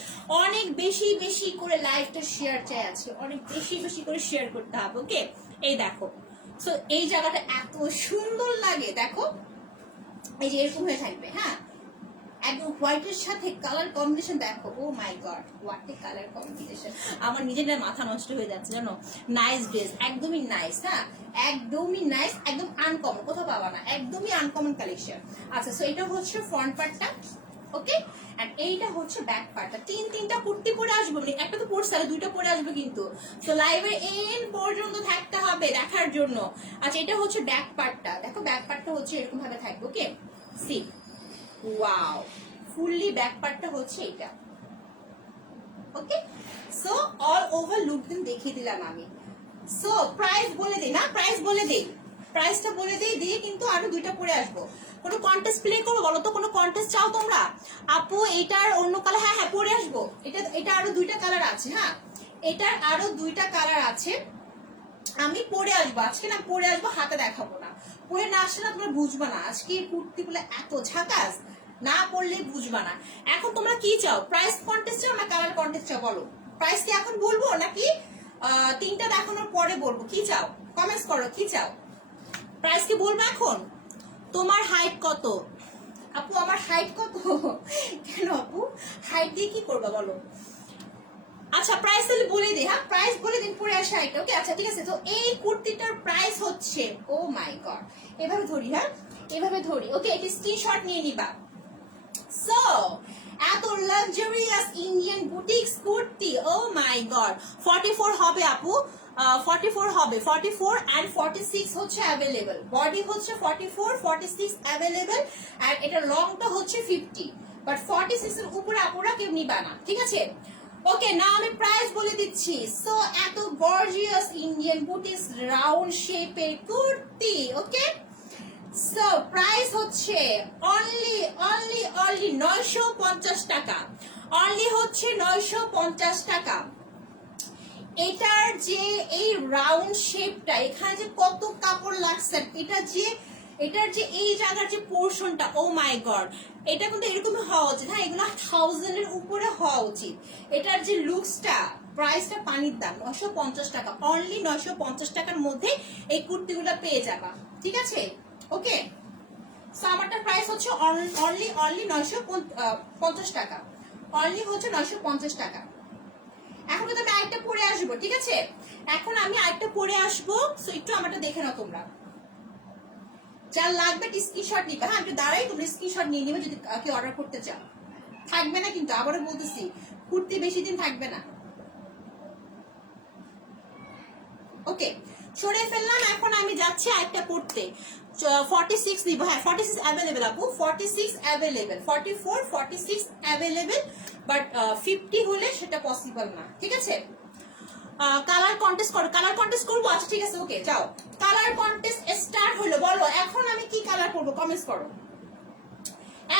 অনেক বেশি বেশি করে লাইভটা শেয়ার চাই আছে, অনেক বেশি বেশি করে শেয়ার করতে হবে। ওকে, এই দেখো, সো এই জায়গাটা এত সুন্দর লাগে, দেখো এই যে এরকম হয়ে থাকবে, হ্যাঁ একদম হোয়াইটের সাথে কালার কম্বিনেশন দেখো, oh my god what a colour combination. আমার নিজের না মাথা নষ্ট হয়ে যাচ্ছে জানো। নাইস ড্রেস, একদমই নাইস, হ্যাঁ একদমই নাইস, একদম আনকমন, কোথাও পাবা না, একদমই আনকমন কালেকশন। আচ্ছা, সো এটা হচ্ছে ফ্রন্ট পার্টটা। ওকে, আর এইটা হচ্ছে ব্যাক পার্টটা। তিনটা কুর্তি পরে আসবো, মানে একটা তো পরছে আর দুইটা পরে আসবে কিন্তু। তো লাইভের এন্ড পর্যন্ত থাকতে হবে দেখার জন্য। আচ্ছা, এটা হচ্ছে ব্যাক পার্টটা, দেখো ব্যাক পার্টটা হচ্ছে এরকম ভাবে থাকবে। ওকে, সি ওয়াও, ফুললি ব্যাক পার্টটা হচ্ছে এটা। ওকে, সো অল ওভার লুক দিন দেখিয়ে দিলাম আমি। সো প্রাইস বলে দিই না, প্রাইস বলে দিই, প্রাইসটা বলে দিই, দিয়ে কিন্তু আরো দুইটা পরে আসবো। কোনো কন্টেস্ট প্লে করবো বলো তো, কোনো কন্টেস্ট চাও তোমরা? আপু এটার অন্য কালার, হ্যাঁ হ্যাঁ পরে আসবো। এটা আরো দুইটা কালার আছে, হ্যাঁ এটার আরো দুইটা কালার আছে, আমি পরে আসবো আজকে, না পরে আসবো, হাতে দেখাবো না। পরে না আসলে না তোমরা বুঝবা না আজকে কুর্তিগুলো এত ঝাকাস, না পড়লে বুঝবা না। এখন তোমরা কি চাও, প্রাইস কন্টেস্ট চাও না কালার কন্টেস্ট চাও বলো? প্রাইস কি এখন বলবো নাকি তিনটা দেখানোর পরে বলবো? কি চাও কমেন্টস করো, কি চাও? প্রাইস কি বলবো এখন? তোমার হাইট কত আপু? আমার হাইট কত? কেন আপু হাইট দিয়ে কি করবা বলো? আচ্ছা প্রাইস তাহলে বলে দিই, হ্যাঁ প্রাইস বলে দিন পরে আসে হাইট। ওকে, আচ্ছা ঠিক আছে। তো এই কুর্তিটার প্রাইস হচ্ছে, ও মাই গড, এভাবে ধরি, হ্যাঁ এভাবে ধরি। ওকে, এটা স্ক্রিনশট নিয়ে নিবা। সো এত luxurious Indian boutiques kurti, O my god. 44 হবে আপু, 44 হবে, 44 and 46 হচ্ছে অ্যাভেলেবল। বডি হচ্ছে 44 46 অ্যাভেলেবল, আর এটা লংটা হচ্ছে 50, বাট 46 এর উপরে আপুরা কেউ নিবা না, ঠিক আছে? ওকে, না আমি প্রাইস বলে দিচ্ছি। সো এত গর্জিয়াস ইন্ডিয়ান বুটিক্স রাউন্ড শেপের কুর্তি। ওকে, সো প্রাইস হচ্ছে অনলি 950 টাকা, অনলি হচ্ছে 950 টাকা। এটার যে এই রাউন্ড শেপটা, এখানে যে কত কাপড় লাগছে, এটার যে এই জায়গার যে পোর্শনটা, ও মাই গড, এটা কিন্তু এরকমই হওয়া উচিত, হ্যাঁ এগুলো 1000 এর উপরে হওয়া উচিত। এটার যে লুকসটা, প্রাইসটা পানির দাম, 950 টাকা, অনলি 950 টাকার মধ্যে এই কুর্তিগুলো পেয়ে যাবা, ঠিক আছে? ওকে, সো আমারটা প্রাইস হচ্ছে অনলি 950 টাকা, অনলি হচ্ছে 950 টাকা। এখন কিন্তু আমি আরেকটা পরে আসবো, ঠিক আছে? এখন আমি আরেকটা পরে আসবো, সো একটু আমারটা দেখে নাও তোমরা। যার লাগবে স্ক্রিনশট নিবে, হ্যাঁ একটু দাঁড়াই, তোমরা স্ক্রিনশট নিয়ে নিবে যদি কেউ অর্ডার করতে চাও। থাকবে না কিন্তু, আবারও বলতেছি কুর্তি বেশি দিন থাকবে না। ওকে, সরিয়ে ফেললাম। এখন আমি যাচ্ছি আরেকটা পড়তে। 46 নিব, হ্যাঁ 46 অ্যাভেলেবেল আপু, 46 অ্যাভেলেবেল, 44 46 অ্যাভেলেবেল, বাট 50 হলে সেটা পসিবল না, ঠিক আছে? কালার কন্টেস্ট করো, কালার কন্টেস্ট করবো, আচ্ছা ঠিক আছে ওকে যাও, কালার কন্টেস্ট স্টার্ট হলো। বলো এখন আমি কি কালার করবো, কমেন্টস করো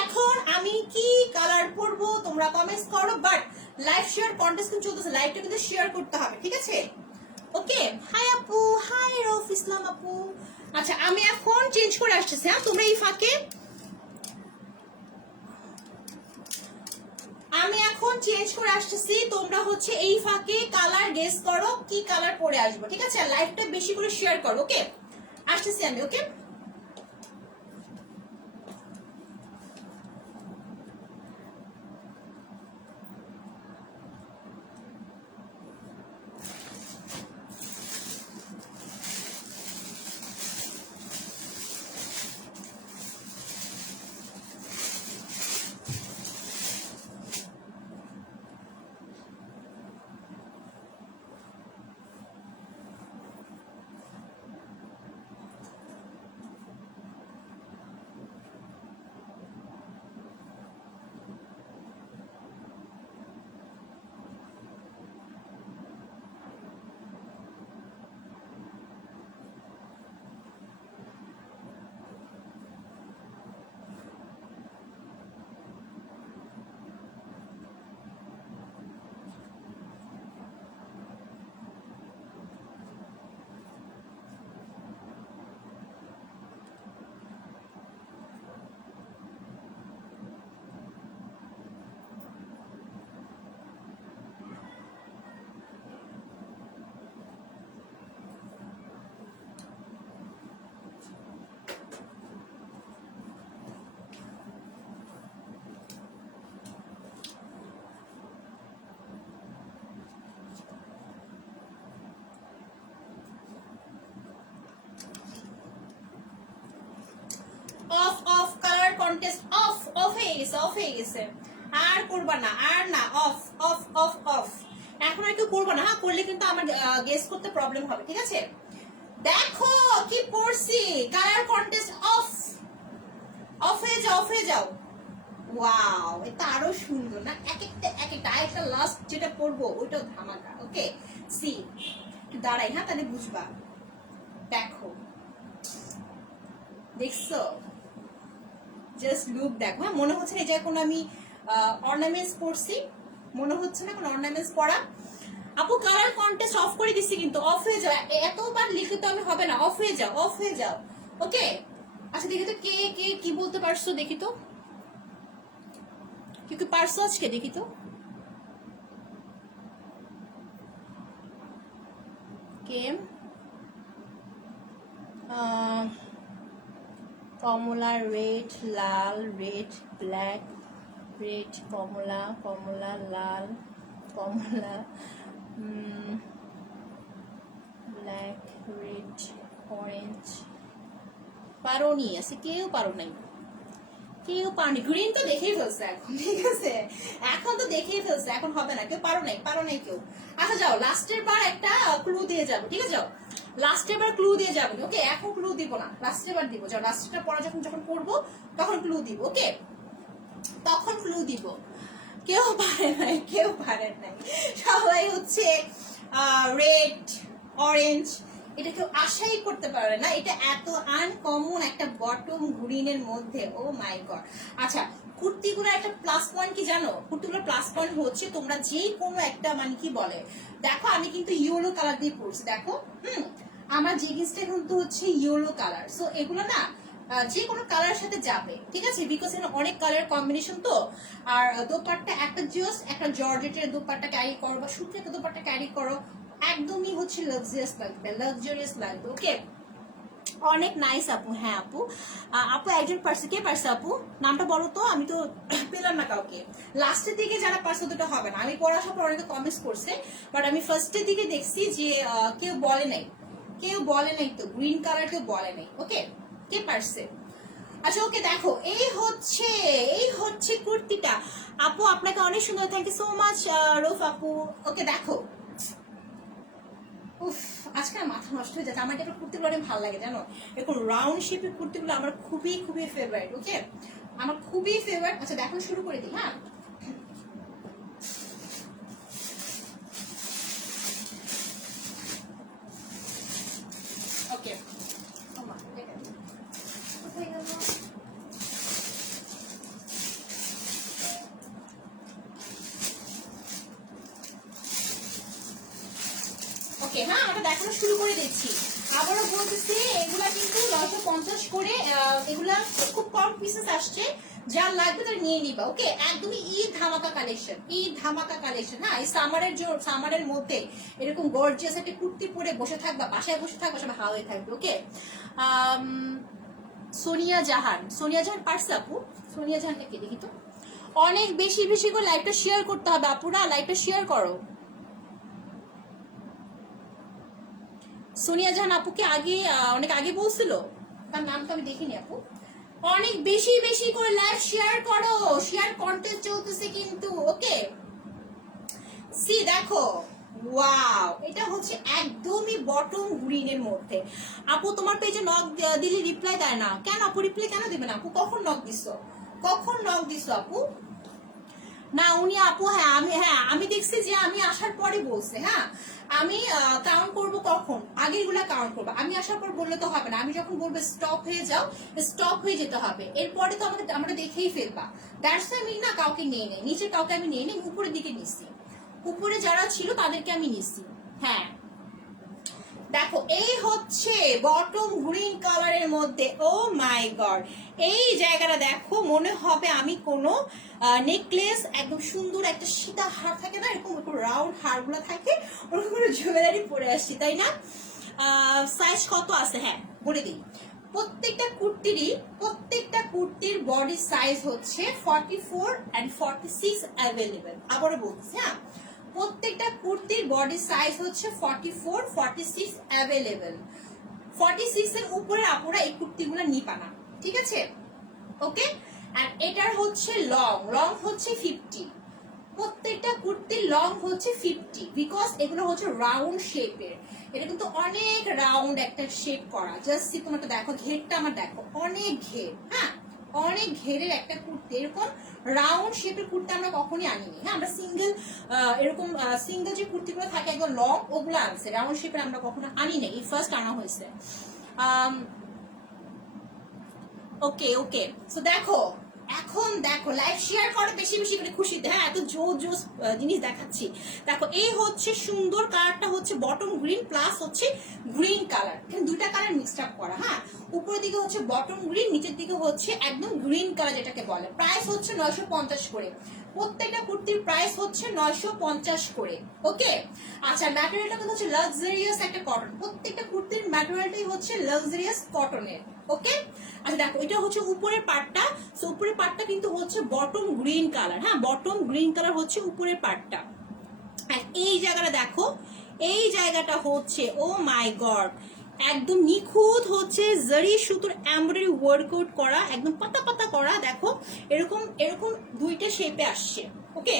এখন আমি কি কালার পরবো, তোমরা কমেন্টস করো। বাট লাইভ শেয়ার কন্টেস্ট কিন্তু চলতেছে, লাইভটা কিন্তু শেয়ার করতে হবে, ঠিক আছে? ওকে, হাই আপু, হাই রফ ইসলাম আপু। আচ্ছা আমি এখন চেঞ্জ করে আসতেছি, হ্যাঁ তোমরা এই ফাঁকে, আমি এখন চেঞ্জ করে আসতেছি, তোমরা হচ্ছে এই ফাঁকে কালার গেস করো কি কালার পরে আসবো, ঠিক আছে? আর লাইভটা বেশি করে শেয়ার করো, ওকে? আসতেছি আমি, okay? Off off colour contest off, off হয়ে গেছে, অফ হয়ে গেছে, আর করবা না, আর না, অফ অফ অফ অফ, এখন আর কেউ করবা না, হ্যাঁ করলে কিন্তু আমার গেস করতে প্রবলেম হবে, ঠিক আছে? দেখো কি পড়ছি, কালার কন্টেস্ট অফ, অফ হয়ে যাও, অফ হয়ে যাও। ওয়াও, এটা আরো সুন্দর না, এক একটা এক একটা, আরেকটা লাস্ট যেটা পড়বো ওইটাও ধামাকা, ওকে? সি একটু দাঁড়াই, হ্যাঁ তাহলে বুঝবা। দেখো, দেখছো, জাস্ট লুক দেখো, হ্যাঁ মনে হচ্ছে না এই যে এখন আমি অর্নামেন্টস পরছি, মনে হচ্ছে না কোনো অর্নামেন্টস পরা। আপু কালার কন্টেস্ট অফ করে দিচ্ছি কিন্তু, অফ হয়ে যাও, এতবার লিখে তো আমি হবে না, অফ হয়ে যাও, অফ হয়ে যাও, ওকে? আচ্ছা দেখি তো কে কে কি বলতে পারছো, দেখি তো কি কি পারছো আজকে, দেখি তো কে। কমলা, রেড, লাল, রেড, ব্ল্যাক, রেড, কমলা, কমলা, লাল, কমলা, ব্ল্যাক, রেড, অরেঞ্জ। পারো নি আছে, কেউ পারো নাই, কেউ পারনি। গ্রিন তো দেখেই ফেলছে এখন, ঠিক আছে? এখন তো দেখেই ফেলছে, এখন হবে না, কেউ পারো নাই, পারো নাই কেউ। আচ্ছা যাও, লাস্টের বার একটা ক্লু দিয়ে যাবো, ঠিক আছে? যাও লাস্টের বার ক্লু দিয়ে যাবো, ওকে? এখন ক্লু দিব না, লাস্টের বার দিব। যাও লাস্টের পড়া যখন যখন করবো তখন ক্লু দিব, ওকে? তখন ক্লু দিব। কেউ পারে নাই, কেউ পারে নাই, সবাই হচ্ছে রেড, অরেঞ্জ, এটা কেউ আশাই করতে পারে না, এটা এত আনকমন একটা বটম গ্রিনের মধ্যে, ও মাই গড। আচ্ছা কুর্তিগুলো একটা প্লাস পয়েন্ট কি জানো, কুর্তিগুলোর প্লাস পয়েন্ট হচ্ছে তোমরা যে কোনো একটা মানে কি বলে, দেখো আমি কিন্তু ইয়েলো কালার দিয়ে পরছি, দেখো আমার জিন্সটা কিন্তু হচ্ছে ইয়েলো কালার, সো এগুলো না যে কোনো কালারের সাথে যাবে, ঠিক আছে? বিকজ এখানে অনেক কালার কম্বিনেশন তো। আর দোপাট্টা একটা জাস্ট একটা জর্জেটের দোপাট্টা ক্যারি করো বা সুতির একটা দোপাট্টা ক্যারি করো, একদমই হচ্ছে লাক্সারিয়াস লাগবে, লাক্সারিয়াস লাগবে, ওকে? অনেক নাইস আপু। হ্যাঁ আপু, আপু একজন পারছে, কে পারছে আপু নামটা বলো তো, আমি তো পেলাম না কাউকে। লাস্টের দিকে যারা পারছে দুটো হবে না, আমি পড়াশোনার পর অনেকে কমেন্টস করছে, বাট আমি ফার্স্টের দিকে দেখছি যে কেউ বলে নাই, কেউ বলে নাই তো, গ্রিন কালার কেউ বলে নাই, ওকে? কে পারছে? আচ্ছা ওকে, দেখো এই হচ্ছে কুর্তিটা। আপু আপনাকে অনেক সুন্দর, থ্যাংক ইউ সো মাচ রুফ আপু। ওকে দেখো, উফ আজকে মাথা নষ্ট হয়ে যাচ্ছে, আমার এটা কুর্তিগুলো অনেক ভালো লাগে জানো, এরকম রাউন্ড শেপের কুর্তিগুলো আমার খুবই খুবই ফেভারিট, ওকে? আমার খুবই ফেভারিট। আচ্ছা দেখো শুরু করে দিই, হ্যাঁ ওকে, কোথায় গেল? ওকে, হ্যাঁ আমরা দেখানো শুরু করে দিচ্ছি। আবারও বলতেছি এগুলা কিন্তু 950 করে, এগুলা খুব কম পিসেস আসছে, যার লাগবে তারা নিয়ে নিবা। ওকে, একদমই ঈদ ধামাকা কালেকশন, ঈদ ধামাকা কালেকশন। হ্যাঁ, এই সামারের মধ্যে এরকম গর্জিয়াস একটা কুর্তি পরে বসে থাকবা, বাসায় বসে থাকবা, সব হাওয়ায় থাকবে। ওকে, সোনিয়া জাহান পারছে আপু? সোনিয়া জাহানকে দেখি তো। অনেক বেশি বেশি করে লাইভটা শেয়ার করতে হবে আপুরা, লাইভটা শেয়ার করো। সোনিয়া জাহান আপুকে আগে অনেক আগে বলছিল, তার নাম তো আমি দেখিনি আপু। অনেক বেশি বেশি করে লাইভ শেয়ার করো, শেয়ার কন্টেস্ট চলতেছে কিন্তু। ওকে, সি দেখো, ওয়াও, এটা হচ্ছে একদমই বটম গ্রিনের মধ্যে। আপু তোমার পেজে নক দিলে রিপ্লাই দেয় না কেন আপু? রিপ্লাই কেন দিবে না আপু? কখন নক দিছো? কখন নক দিছো আপু? না উনি আপু, আমি দেখছি যে আমি আসার পরে বলছে। হ্যাঁ, আমি কাউন্ট করব কখন? আগেরগুলা কাউন্ট করবো, আমি আসার পর বললে তো হবে না। আমি যখন বলবো স্টপ হয়ে যাও, স্টপ হয়ে যেতে হবে। এরপরে তো আমরা দেখেই ফেলবা। দ্যাটস আমি না কাউকে নিয়ে নেই, নিচের কাউকে আমি নিয়ে নেই, উপরের দিকে নিচ্ছি। উপরে যারা ছিল তাদেরকে আমি নিচ্ছি। হ্যাঁ, দেখো এই হচ্ছে বটম গ্রিন কালারের মধ্যে। ও মাই গড, এই জায়গাটা দেখো, মনে হবে আমি কোনো নেকলেস, একদম সুন্দর একটা সীতা হার থাকে না, এরকম রাউন্ড হারগুলো থাকে, ওরকম করে জুয়েলারি পরে আসছি, তাই না? সাইজ কত আছে? হ্যাঁ বলে দিই, প্রত্যেকটা কুর্তির বডি সাইজ হচ্ছে 44 and 46 অ্যাভেলেবেল। আবারও বলছি, হ্যাঁ, প্রত্যেকটা কুর্তির বডি সাইজ হচ্ছে 44, 46 অ্যাভেলেবেল। 46 এর উপরে আপুরা এই কুর্তিগুলো নিবা না, ঠিক আছে? ওকে, আর এটার হচ্ছে লং হচ্ছে 50। প্রত্যেকটা কুর্তির লং হচ্ছে 50, বিকজ এগুলো হচ্ছে রাউন্ড শেপের। এটা কিন্তু অনেক রাউন্ড একটা শেপ করা। জাস্ট তোমাকে দেখো, ঘেরটা আমার দেখো, অনেক ঘের। হ্যাঁ, অনেক ঘেরের একটা কুর্তি। এরকম রাউন্ড শেপের কুর্তি আমরা কখনই আনিনি। হ্যাঁ, আমরা সিঙ্গেল এরকম সিঙ্গেল যে কুর্তিগুলো থাকে একদম লং, ওগুলো আনছে। রাউন্ড শেপের আমরা কখনো আনি না, এই ফার্স্ট আনা হয়েছে। ওকে, সো দেখো, এখন দেখো লাইভ শেয়ার করো বেশি বেশি করে খুশিতে। হ্যাঁ, এত জোস জিনিস দেখাচ্ছি। দেখো এই হচ্ছে সুন্দর কালারটা, হচ্ছে বটম গ্রিন প্লাস হচ্ছে গ্রিন কালার। এখানে দুইটা কালার মিক্সড আপ করা। হ্যাঁ, উপরের দিকে হচ্ছে বটম গ্রিন, নিচের দিকে হচ্ছে একদম গ্রিন কালার যেটাকে বলে। প্রাইস হচ্ছে 950 করে। প্রত্যেকটা কুর্তির প্রাইস হচ্ছে 950 করে। ওকে, আচ্ছা, ম্যাটেরিয়ালটা কিন্তু হচ্ছে লাক্সারিয়াস একটা কটন। প্রত্যেকটা কুর্তির ম্যাটেরিয়ালটাই হচ্ছে লাক্সারিয়াস কটনের। ওকে, আচ্ছা দেখো, এটা হচ্ছে উপরের পার্টটা। সো উপরের পার্টটা কিন্তু হচ্ছে বটম গ্রিন কালার। হ্যাঁ, বটম গ্রিন কালার হচ্ছে উপরের পার্টটা। আর এই জায়গাটা দেখো, এই জায়গাটা হচ্ছে, ও মাই গড, একদম নিখুঁত হচ্ছে জারি সুতোর এমব্রয়ডারি ওয়ার্কআউট করা, একদম পাতা পাতা করা। দেখো এরকম এরকম দুইটা শেপে আসছে। ওকে,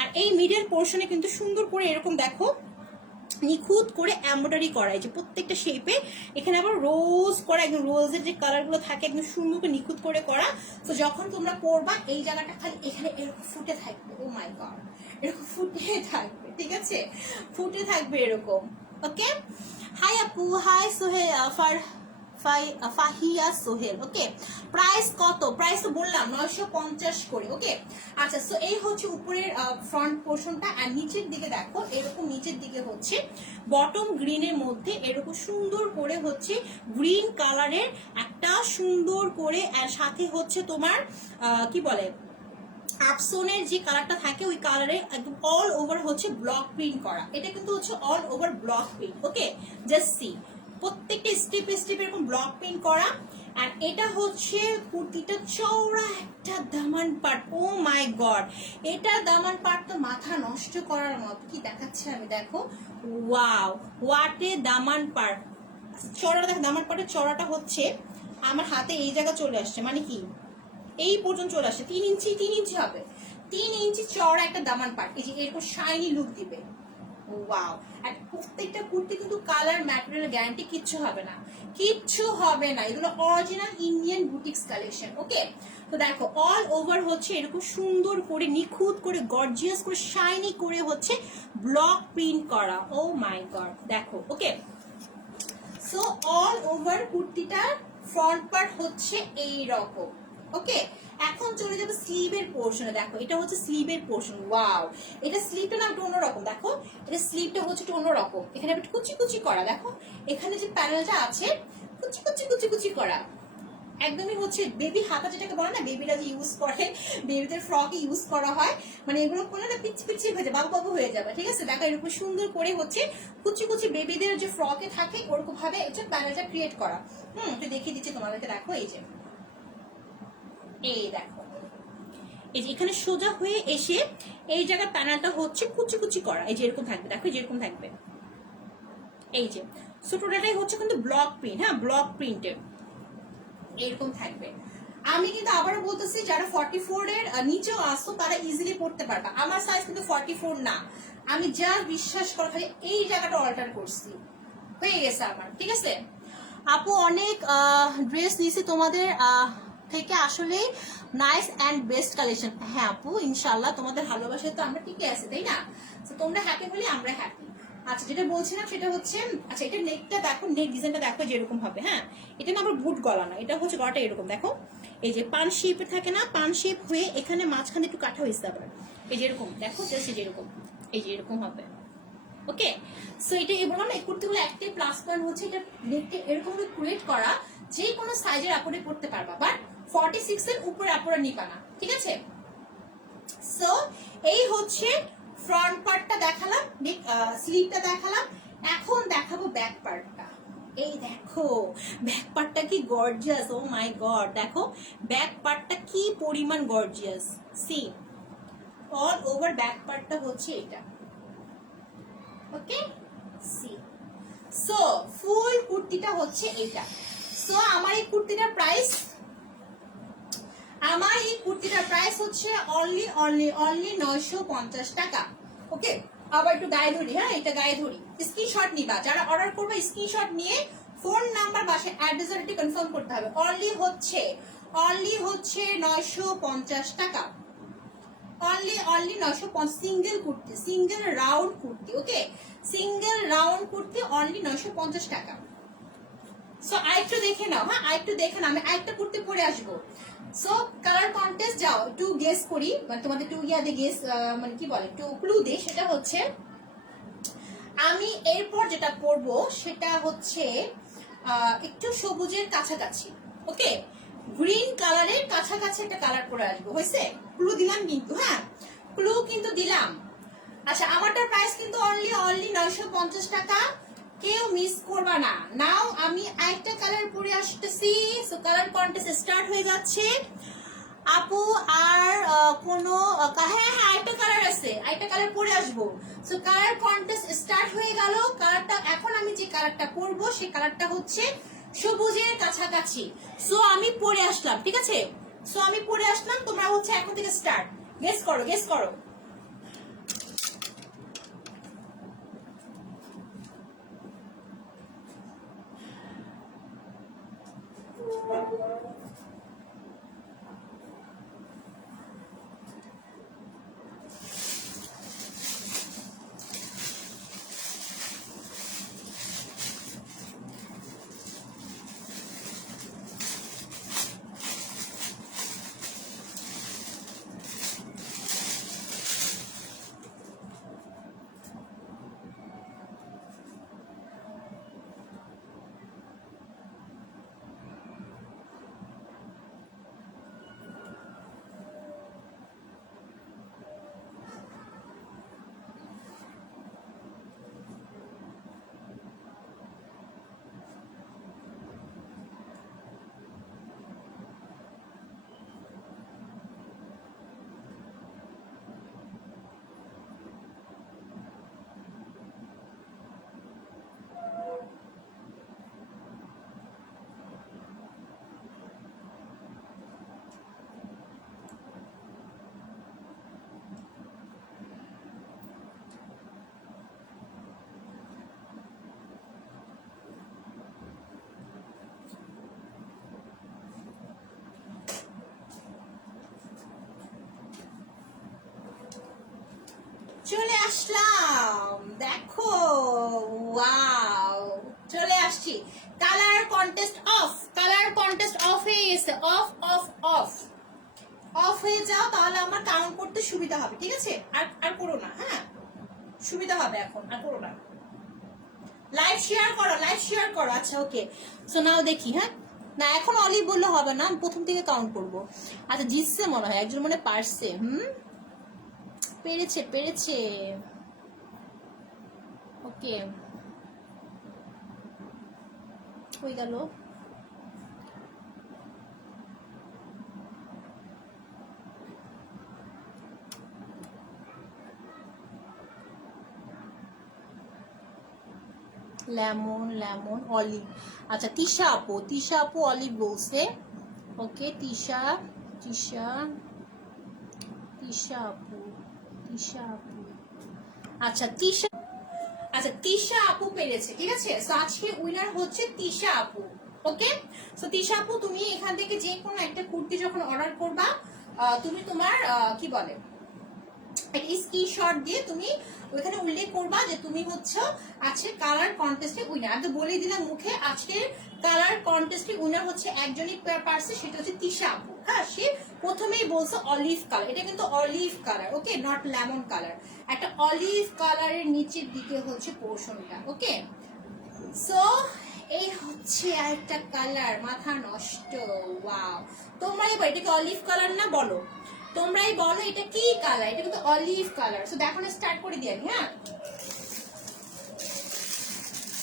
আর এই মিডল পোর্শনে কিন্তু সুন্দর করে এরকম দেখো নিখুঁত করে এমব্রয়ডারি করা, এই যে প্রত্যেকটা শেপে। এখানে আবার রোজ করা, একদম রোজের যে কালারগুলো থাকে একদম সুন্দর করে নিখুঁত করে করা। তো যখন তোমরা পরবা এই জায়গাটা খালি এখানে এরকম ফুটে থাকবে। ও মাই গড, এরকম ফুটে থাকবে, ঠিক আছে? ফুটে থাকবে এরকম। ওকে, হাই আপু, হাই সোহেল, ফাহিয়া সোহেল। ওকে, প্রাইস কত? প্রাইস তো বললাম 950 করে। ওকে, আচ্ছা, সো এই হচ্ছে উপরের ফ্রন্ট পোর্শনটা। আর নিচের দিকে দেখো, এরকম নিচের দিকে হচ্ছে বটম গ্রিনের মধ্যে এরকম সুন্দর করে হচ্ছে গ্রিন কালারের একটা সুন্দর করে, আর সাথে হচ্ছে তোমার কি বলে, আপসোনের যে কালারটা থাকে ওই কালারে একদম অল ওভার হচ্ছে ব্লক প্রিন্ট করা। এটা কিন্তু হচ্ছে অল ওভার ব্লক প্রিন্ট। ওকে, জাস্ট সি, প্রত্যেকটা স্টেপে স্টেপে এরকম ব্লক প্রিন্ট করা। আর এটা হচ্ছে কুর্তিটা চওড়া একটা দামান পাট। ও মাই গড, এটা দামান পাট তো মাথা নষ্ট করার মতো। কি দেখাচ্ছে আমি, দেখো, ওয়াও, হোয়াটে দামান পাট। চওড়াটা দেখো, দামান পাটের চওড়াটা হচ্ছে আমার হাতে এই জায়গা চলে আসছে, মানে কি এই পর্যন্ত চলে আসে। 3 ইঞ্চি হবে, 3 ইঞ্চি চওড়া একটা দামান পাট। এই যে এরকম শাইনি লুক দিবে। ওয়াও, আর প্রত্যেকটা কুর্তি কিন্তু কালার ম্যাটেরিয়াল গ্যারান্টি কিচ্ছু হবে না, কিচ্ছু হবে না। এগুলো অরিজিনাল ইন্ডিয়ান বুটিক্স কালেকশন। ওকে, তো দেখো অল ওভার হচ্ছে এরকম সুন্দর করে নিখুঁত করে গর্জিয়াস করে শাইনি করে হচ্ছে ব্লক প্রিন্ট করা। ও মাই গড, দেখো। ওকে, সো অল ওভার কুর্তিটার ফ্রন্ট পার্ট হচ্ছে এই রকম। ওকে, এখন চলে যাবে স্লিভের পোর্শনে। দেখো এটা হচ্ছে স্লিভের পোর্শন। ওয়াও, এটা স্লিভটা না একটু অন্যরকম। দেখো এটা স্লিভটা হচ্ছে একটু অন্যরকম, এখানে একটু কুচি কুচি করা। দেখো এখানে যে প্যানেলটা আছে কুচি কুচি কুচি কুচি করা, একদমই হচ্ছে বেবি হাতা যেটাকে বলে না, বেবিরা যে ইউজ করে, বেবিদের ফ্রক ইউজ করা হয়, মানে এগুলো করলে না পিচি পিচি হয়ে যাবে, বাবু বাবু হয়ে যাবে। ঠিক আছে, দেখো এরকম সুন্দর করে হচ্ছে কুচি কুচি বেবিদের যে ফ্রকে থাকে ওরকম ভাবে এটা প্যানেলটা ক্রিয়েট করা। একটু দেখিয়ে দিচ্ছি তোমাদেরকে। দেখো এই যে, এই দেখো এই যে এখানে সোজা হয়ে এসে এই জায়গার প্যানেলটা হচ্ছে কুচি কুচি করা, এই যে এরকম থাকবে। দেখো যেরকম থাকবে এই যে, সো টোটালটাই হচ্ছে কিন্তু ব্লক প্রিন্ট। হ্যাঁ, ব্লক প্রিন্টের এরকম থাকবে। আমি কিন্তু আবারও বলতেছি, যারা 44 এর নিচেও আসো তারা ইজিলি পড়তে পারবা। আমার সাইজ কিন্তু 44 না, আমি যা বিশ্বাস করে খালি এই জায়গাটা অল্টার করছি, হয়ে গেছে আমার। ঠিক আছে আপু, অনেক ড্রেস নিয়েছি তোমাদের থেকে, আসলে নাইস অ্যান্ড বেস্ট কালেকশন। হ্যাঁ আপু, ইনশাল্লাহ তোমাদের ভালোবাসায় তো আমরা টিকে আছি, তাই না? তো তোমরা হ্যাপি হলে আমরা হ্যাপি। আচ্ছা, যেটা বলছিলাম সেটা হচ্ছে, আচ্ছা এটা নেকটা দেখো, নেক ডিজাইনটা দেখো যেরকম হবে। হ্যাঁ, এটা না আবার বুট গলা না, এটা হচ্ছে গলাটা এরকম। দেখো এই যে পান শেপের থাকে না, পান শেপ হয়ে এখানে মাঝখানে একটু কাটা হয়েছে আবার, এই যেরকম দেখো, জাস্ট যেরকম, এই যে এরকম হবে। ওকে, সো এটা এবার না, এই কুর্তিগুলো একটাই প্লাস পয়েন্ট হচ্ছে এটা নেকটা এরকম ভাবে ক্রিয়েট করা, যে কোনো সাইজের আপরে পড়তে পারবা, বাট 46 এর উপরে আপরে নিবা না। ঠিক আছে, সো এই হচ্ছে ফ্রন্ট পার্টটা দেখালাম, স্লিভটা দেখালাম, এখন দেখাবো ব্যাক পার্টটা। এই দেখো ব্যাক পার্টটা কি গর্জিয়াস, ও মাই গড, দেখো ব্যাক পার্টটা কি পরিমাণ gorgeous. See all over back পার্টটা হচ্ছে এটা। ওকে, সি সো ফুল কুর্তিটা হচ্ছে এটা। সো আমার এই কুর্তিটার প্রাইস, হচ্ছে অনলি 950 টাকা। ওকে, আবার একটু গায়ে ধরি। হ্যাঁ, এটা গায়ে ধরি, স্ক্রিনশট নিবা, যারা অর্ডার করবে স্ক্রিনশট নিয়ে ফোন নাম্বার বাসে অ্যাড্রেস আর কনফার্ম করতে হবে। অনলি হচ্ছে 950 টাকা, only 950, single kurti, single round kurti. Okay, single round kurti only 950 টাকা। সো আরেকটু দেখে নাও। হ্যাঁ, আরেকটু দেখে নাও, আমি আরেকটা কুর্তি পরে আসবো। সো কালার কন্টেস্ট যাও, একটু গেস করি, মানে তোমাদের একটু ইয়াদে গেস, মানে কি বলে, একটু ক্লু দিই। সেটা হচ্ছে আমি এরপর যেটা পরবো সেটা হচ্ছে একটু সবুজের কাছাকাছি। ওকে, গ্রিন কালারের কাছাকাছি একটা কালার পরে আসবো। হয়েছে, ক্লু দিলাম কিন্তু। হ্যাঁ, ক্লু কিন্তু দিলাম। আচ্ছা, আমারটার প্রাইস কিন্তু অনলি 950 টাকা, কেউ মিস করবা না। নাও আমি একটা কালার পরে আসতেছি। সো কালার কন্টেস্ট স্টার্ট হয়ে যাচ্ছে আপু। আর কোনো, হ্যাঁ আরেকটা কালার আছে, আরেকটা কালার পরে আসবো। সো কালার কন্টেস্ট স্টার্ট হয়ে গেল। কালারটা এখন আমি যে কালারটা পরবো সেই কালারটা হচ্ছে সবুজের কাছাকাছি। সো আমি পরে আসলাম। ঠিক আছে, সো আমি পরে আসলাম, তোমরা হচ্ছে এখন থেকে স্টার্ট, গেস করো। চলে আসলাম, দেখো, ওয়াও, চলে আসছি। Colour contest of, colour contest of হয়ে গেছে, অফ অফ অফ অফ হয়ে যাও, তাহলে আমার কাউন্ট করতে সুবিধা হবে, ঠিক আছে? আর আর করো না, হ্যাঁ সুবিধা হবে এখন, আর করো না। লাইভ শেয়ার করো, লাইভ শেয়ার করো। আচ্ছা ওকে, সো নাও দেখি। হ্যাঁ না এখন অলিভ বললে হবে না, আমি প্রথম থেকে কাউন্ট করব। আচ্ছা জিতছে মনে হয় একজন, মনে পারছে। পেরেছে পেরেছে। ওকে হয়ে গেল। Lemon lemon olive. আচ্ছা তিশা আপু, তিশা আপু অলিভ বলছে। ওকে তিশা, তিশা, তিশা আপু, তিশা আপু। আচ্ছা তিশা, আচ্ছা তিশা আপু পেরেছে, ঠিক আছে? সো আজকে উইনার হচ্ছে তিশা আপু। ওকে সো তিশা আপু, তুমি এখান থেকে যে কোনো একটা কুর্তি যখন অর্ডার করবা, তুমি তোমার কি বলে একটা স্ক্রিনশট দিয়ে তুমি ওইখানে উল্লেখ করবা যে তুমি হচ্ছে আজকে কালার কন্টেস্টে উইনার। আমি তো বলে দিলাম মুখে, আজকের কালার কন্টেস্টে উইনার হচ্ছে একজনই পারছে, সেটা হচ্ছে তিশা আপু। হ্যাঁ সে প্রথমেই বলছে অলিভ কালার, এটা কিন্তু olive colour, okay not lemon colour. একটা অলিভ কালারের নিচের দিকে হচ্ছে পোর্শনটা। ওকে সো এই হচ্ছে আরেকটা কালার, মাথা নষ্ট। ওয়াও, তোমরা এবার এটা কি অলিভ কালার না বলো, তোমরাই বলো এটা কি কালার? এটা কিন্তু অলিভ কালার। সো দেখো না, স্টার্ট করে দিই আমি। হ্যাঁ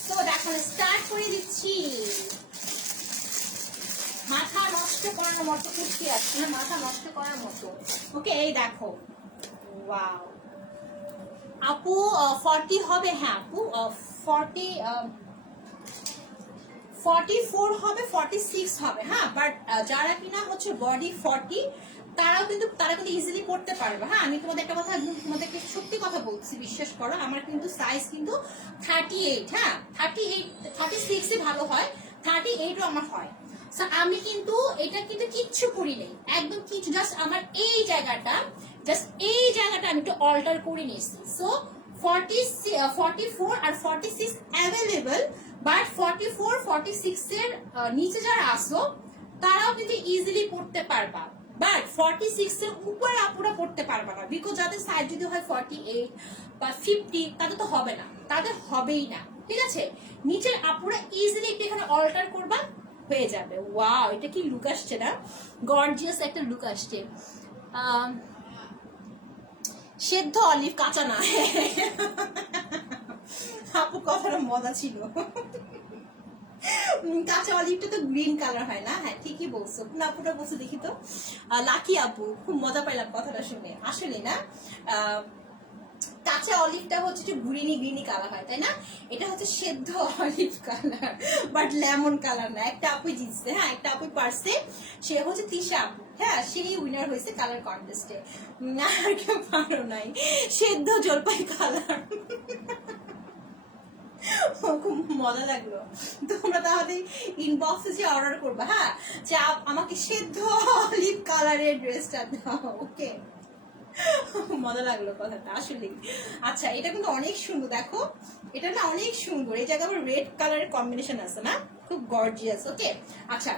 তো দেখো স্টার্ট করে দিচ্ছি। মাথা নষ্ট করার মতো কুর্তি আছে না, মাথা নষ্ট করার মতো। ওকে এই দেখো, ওয়াও আপু 40 হবে? হ্যাঁ আপু 44 হবে, 46 হবে। হ্যাঁ বাট যারা কিনা হচ্ছে বডি 40 তারা কিন্তু ইজিলি পড়তে পারবে। হ্যাঁ আমি তোমাদের একটা কথা, তোমাদেরকে সত্যি কথা বলছি, বিশ্বাস করো আমার কিন্তু সাইজ কিন্তু 38। হ্যাঁ 36 এ ভালো হয়, 38ও আমার হয়। সো আমি কিন্তু এটা কিন্তু কিচ্ছু করি নেই, একদম কিছু, জাস্ট আমার এই জায়গাটা আমি একটু অল্টার করে নিয়েছি। সো 44 আর 46 অ্যাভেলেবল, বাট 44 46 এর নিচে যারা আসো তারাও কিন্তু ইজিলি পড়তে পারবা, বাট 46 এর উপরে আপুরা পড়তে পারবা না, বিকজ যাদের সাইজ যদি হয় 48 বা 50 তাদের তো হবে না, তাদের হবেই না, ঠিক আছে? নিচের আপুরা ইজিলি একটু এখানে অল্টার করবা, হয়ে যাবে। ওয়াও এটা কি লুক আসছে না, গর্জিয়াস একটা লুক আসছে। সেদ্ধ অলিভ, কাঁচা না। আপু কথাটা মজা ছিল। কাঁচা অলিভটা তো গ্রিন কালার হয় না? হ্যাঁ ঠিকই বলছো, কোন আপুটা বলছো দেখি তো। লাকি আপু, খুব মজা পাইলাম কথাটা শুনে। আসলে না কাঁচা অলিভটা হচ্ছে একটু গ্রিনি কালার হয়, তাই না? এটা হচ্ছে সেদ্ধ olive colour, but lemon colour না। একটা আপু জিতছে, হ্যাঁ একটা আপু পারছে, সে হচ্ছে তিশা আপু। হ্যাঁ সেই উইনার হয়েছে কালার কন্টেস্টে, আর কেউ পারো নাই। সেদ্ধ জলপাই কালার। খুব মজা লাগলো। তোমরা তাহলে ইনবক্সে যে অর্ডার করবে, হ্যাঁ যে আমাকে সেদ্ধ অলিভ কালারের ড্রেসটা দাও। ওকে মজা লাগলো কথাটা আসলে। আচ্ছা এটা কিন্তু অনেক সুন্দর, দেখো এটা না অনেক সুন্দর, এই জায়গায় আবার রেড কালারের কম্বিনেশন আছে না, খুব গর্জিয়াস। ওকে আচ্ছা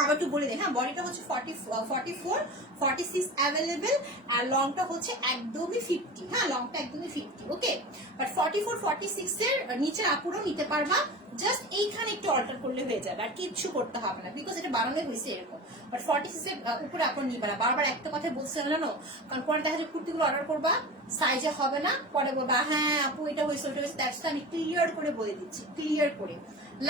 আবার একটু বলে দিই। হ্যাঁ বডিটা হচ্ছে 44 46 অ্যাভেলেবেল, আর লংটা হচ্ছে একদমই 50। হ্যাঁ লংটা একদমই 50। ওকে বাট 44 46 এর নিচে আপুরও নিতে পারবা, জাস্ট এইখানে একটু অল্টার করলে হয়ে যাবে, আর কিচ্ছু করতে হবে না, বিকজ এটা বানানো হয়েছে এরকম। বাট 46 এর উপরে আপু নিবে না। বারবার একটা কথা বলছে জানো, কারণ পরে দেখা যায় কুর্তিগুলো অর্ডার করবা সাইজে হবে না, পরে বলবা হ্যাঁ আপু এটা হয়েছে ওটা হয়েছে। দ্যাটস আমি ক্লিয়ার করে বলে দিচ্ছি, ক্লিয়ার করে।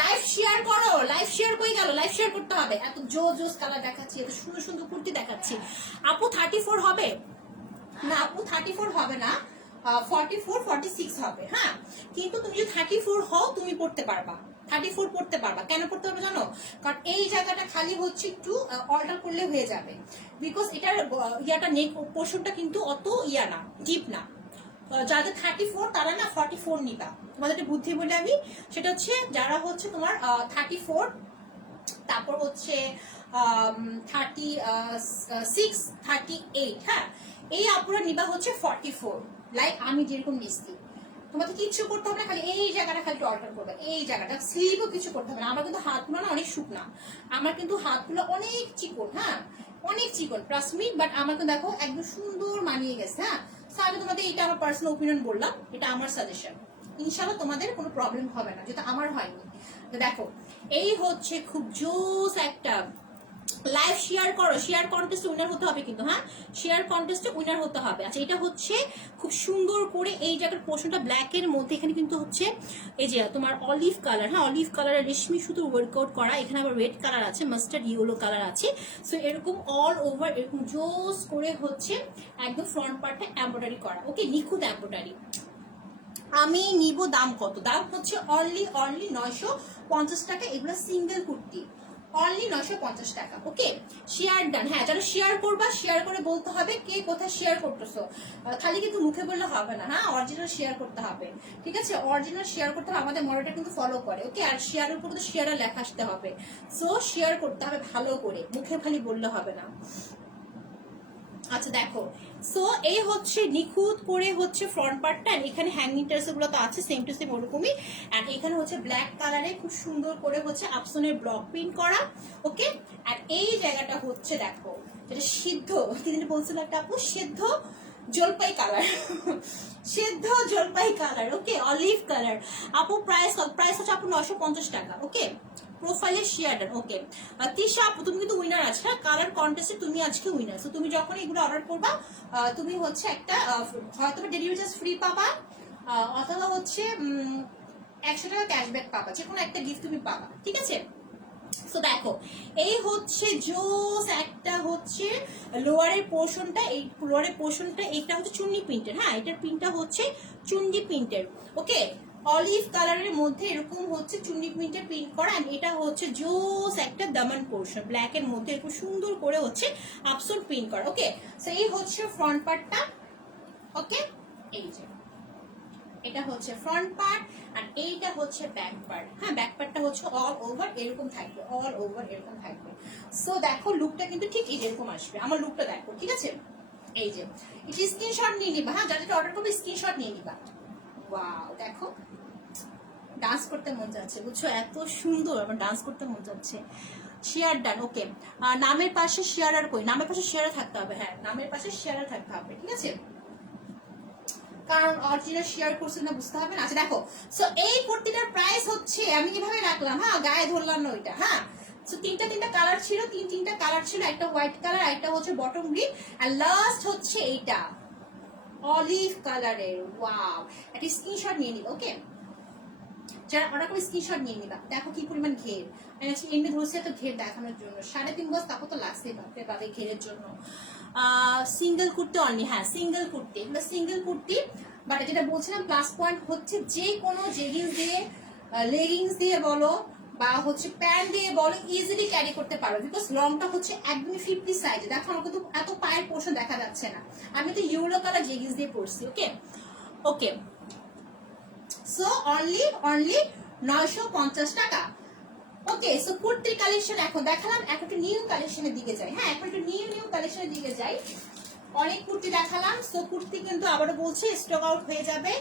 লাইভ শেয়ার করো, লাইভ শেয়ার কই গেল? লাইভ শেয়ার করতে হবে। এত জোস কালার দেখাচ্ছি, এত সুন্দর সুন্দর কুর্তি দেখাচ্ছি। আপু 34 হবে না? আপু 34 হবে না, 44 46 হবে। হ্যাঁ কিন্তু তুমি যদি 34 হও তুমি পড়তে পারবা, 34 পড়তে পারবা। কেন পড়তে পারবে জানো? কারণ এই জায়গাটা খালি হচ্ছে একটু অল্টার করলে হয়ে যাবে, বিকজ এটার ইয়াটা নেক পোর্শনটা কিন্তু অত ইয়া না, ডিপ না। যাদের 34 তারা না 44 নিবা। তোমাদের একটা বুদ্ধি বলে আমি, সেটা হচ্ছে যারা হচ্ছে তোমার 34 তারপর হচ্ছে 36 38, হ্যাঁ এই আপুরা নিবা হচ্ছে 44, লাইক আমি যেরকম নিচ্ছি। তোমাকে কিচ্ছু করতে হবে না, খালি এই জায়গাটা খালি অল্টার করবে, এই জায়গাটা স্লিভও কিছু করতে হবে না। আমার কিন্তু হাতগুলো না অনেক শুকনা, আমার কিন্তু হাতগুলো অনেক চিকন, হ্যাঁ অনেক চিকন ট্রাস্ট মি, বাট আমাকে দেখো একদম সুন্দর মানিয়ে গেছে। হ্যাঁ তো আমি তোমাদের এটা আমার পার্সোনাল ওপিনিয়ন বললাম, এটা আমার সাজেশন, ইনশাআল্লাহ তোমাদের কোনো প্রবলেম হবে না, যেটা আমার হয়নি। তো দেখো এই হচ্ছে খুব জোস একটা লাইভ শেয়ার করো, শেয়ার কন্টেস্ট উইনার হতে হবে কিন্তু, হ্যাঁ শেয়ার কন্টেস্টে উইনার হতে হবে। আচ্ছা এটা হচ্ছে খুব সুন্দর করে এই জায়গার পোর্শনটা ব্ল্যাক এর মধ্যে, এখানে কিন্তু হচ্ছে এই যে তোমার অলিভ কালার, হ্যাঁ অলিভ কালারের রেশমি সুতো ওয়ার্কআউট করা, এখানে আবার রেড কালার আছে, মাস্টার্ড ইয়েলো কালার আছে। সো এরকম অল ওভার এরকম জোস করে হচ্ছে একদম ফ্রন্ট পার্টটা এমব্রয়ডারি করা, ওকে নিখুঁত এমব্রয়ডারি। আমি নিব দাম কত, দাম হচ্ছে অনলি 950 টাকা, এগুলো সিঙ্গেল কুর্তি, অনলি 950 টাকা। ওকে শেয়ার ডান, হ্যাঁ যারা শেয়ার করবা শেয়ার করে বলতে হবে কে কোথায় শেয়ার করতেছো, খালি কিন্তু মুখে বললে হবে না, হ্যাঁ অরিজিনাল শেয়ার করতে হবে, ঠিক আছে অরিজিনাল শেয়ার করতে হবে, আমাদের মডেলটা কিন্তু ফলো করে, ওকে আর শেয়ারের উপর কিন্তু শেয়ারের লেখা আসতে হবে, সো শেয়ার করতে হবে ভালো করে, মুখে খালি বললে হবে না। আচ্ছা দেখো সো এই হচ্ছে নিখুঁত করে হচ্ছে ফ্রন্ট পার্টটা, এখানে হ্যাঙ্গিং টার্সেল গুলো তো আছে সেম টু সেম ওরকমই, আর এখানে হচ্ছে ব্ল্যাক কালারে খুব সুন্দর করে হচ্ছে আপসনের ব্লক প্রিন্ট করা, ওকে আর এই জায়গাটা হচ্ছে দেখো যেটা সিদ্ধ, কি যেন বলছিল একটা আপু, সিদ্ধ জলপাই কালার সিদ্ধ জলপাই কালার, ওকে অলিভ কালার। আপু প্রাইস হচ্ছে আপু 950 টাকা, ওকে প্রোফাইলে শেয়ার দেন, ওকে তিশা আপু তুমি কিন্তু উইনার আছে, হ্যাঁ কালার কন্টেস্টে তুমি আজকে উইনার, তো তুমি যখন এগুলো অর্ডার করবা তুমি হচ্ছে একটা হয়তো ডেলিভারি চার্জ ফ্রি পাবা, অথবা হচ্ছে 100 টাকা ক্যাশব্যাক পাবা, যে কোনো একটা গিফট তুমি পাবা, ঠিক আছে। সো দেখো এই হচ্ছে জোস একটা হচ্ছে লোয়ারের পোর্শনটা, এই লোয়ারের পোর্শনটা এটা হচ্ছে চুন্নি প্রিন্টের, হ্যাঁ এটার প্রিন্টটা হচ্ছে চুন্নি প্রিন্টের, ওকে অলিভ কালারের মধ্যে এরকম হচ্ছে চুন্নি প্রিন্টের প্রিন্ট করা, আর এটা হচ্ছে জোস একটা দামান পোর্শন ব্ল্যাক এর মধ্যে এরকম সুন্দর করে হচ্ছে আপসন প্রিন্ট করা, ওকে সো এই হচ্ছে ফ্রন্ট পার্টটা, ওকে এই যে এটা হচ্ছে ফ্রন্ট পার্ট আর এইটা হচ্ছে ব্যাক পার্ট, হ্যাঁ ব্যাক পার্টটা হচ্ছে অল ওভার এরকম থাকবে, অল ওভার এরকম থাকবে। সো দেখো লুকটা কিন্তু ঠিক এরকম আসবে, আমার লুকটা দেখো ঠিক আছে, এই যে এটা স্ক্রিনশট নিয়ে নিবা, হ্যাঁ যারা অর্ডার করবে স্ক্রিনশট নিয়ে নিবা। ওয়াও দেখো ডান্স করতে মন যাচ্ছে, বুঝছো এত সুন্দর, আমার ডান্স করতে মন যাচ্ছে। শেয়ার ডান, ওকে নামের পাশে শেয়ার আর কই, নামের পাশে শেয়ার থাকতে হবে, হ্যাঁ নামের পাশে শেয়ার থাকতে হবে, ঠিক আছে কারণ অরিজিনাল শেয়ার করছে না বুঝতে হবে না। আচ্ছা দেখো সো এই কুর্তিটার প্রাইস হচ্ছে আমি কিভাবে রাখলাম, হ্যাঁ গায়ে ধরলাম না ওইটা, হ্যাঁ সো তিনটা কালার ছিল, তিনটা কালার ছিল, একটা হোয়াইট কালার, একটা হচ্ছে বটম গ্রিন, আর লাস্ট হচ্ছে এইটা অলিভ কালারের। ওয়াও একটা স্ক্রিনশট নিয়ে নিব, ওকে যারা অর্ডার করে স্ক্রিনশট নিয়ে নিবা। দেখো কি পরিমাণ ঘের, আমি আজকে এমনি ধরছি একটা ঘের দেখানোর জন্য, 3.5 গজ তারপর তো লাগছেই বাপরে বাবা ঘেরের জন্য। সিঙ্গেল কুর্তি অনলি, হ্যাঁ সিঙ্গেল কুর্তি, এগুলো সিঙ্গেল কুর্তি, বাট যেটা বলছিলাম প্লাস পয়েন্ট হচ্ছে যে কোনো জেগিংস দিয়ে লেগিংস দিয়ে বলো বা হচ্ছে প্যান্ট দিয়ে বলো ইজিলি ক্যারি করতে পারো, বিকজ লংটা হচ্ছে একদমই 50 সাইজে। দেখো আমার কিন্তু এত পায়ের পোর্শন দেখা যাচ্ছে না, আমি তো ইউলো কালার জেগিংস দিয়ে পরছি, ওকে ওকে সো অনলি 950 টাকা, ওকে সো কুর্তির কালেকশন এখন দেখালাম, এখন একটু নিউ কালেকশনের দিকে যাই, হ্যাঁ এখন একটু নিউ কালেকশনের দিকে যাই। অনেক কুর্তি দেখালাম, সো কুর্তি কিন্তু আবারও বলছি স্টক আউট হয়ে যাবে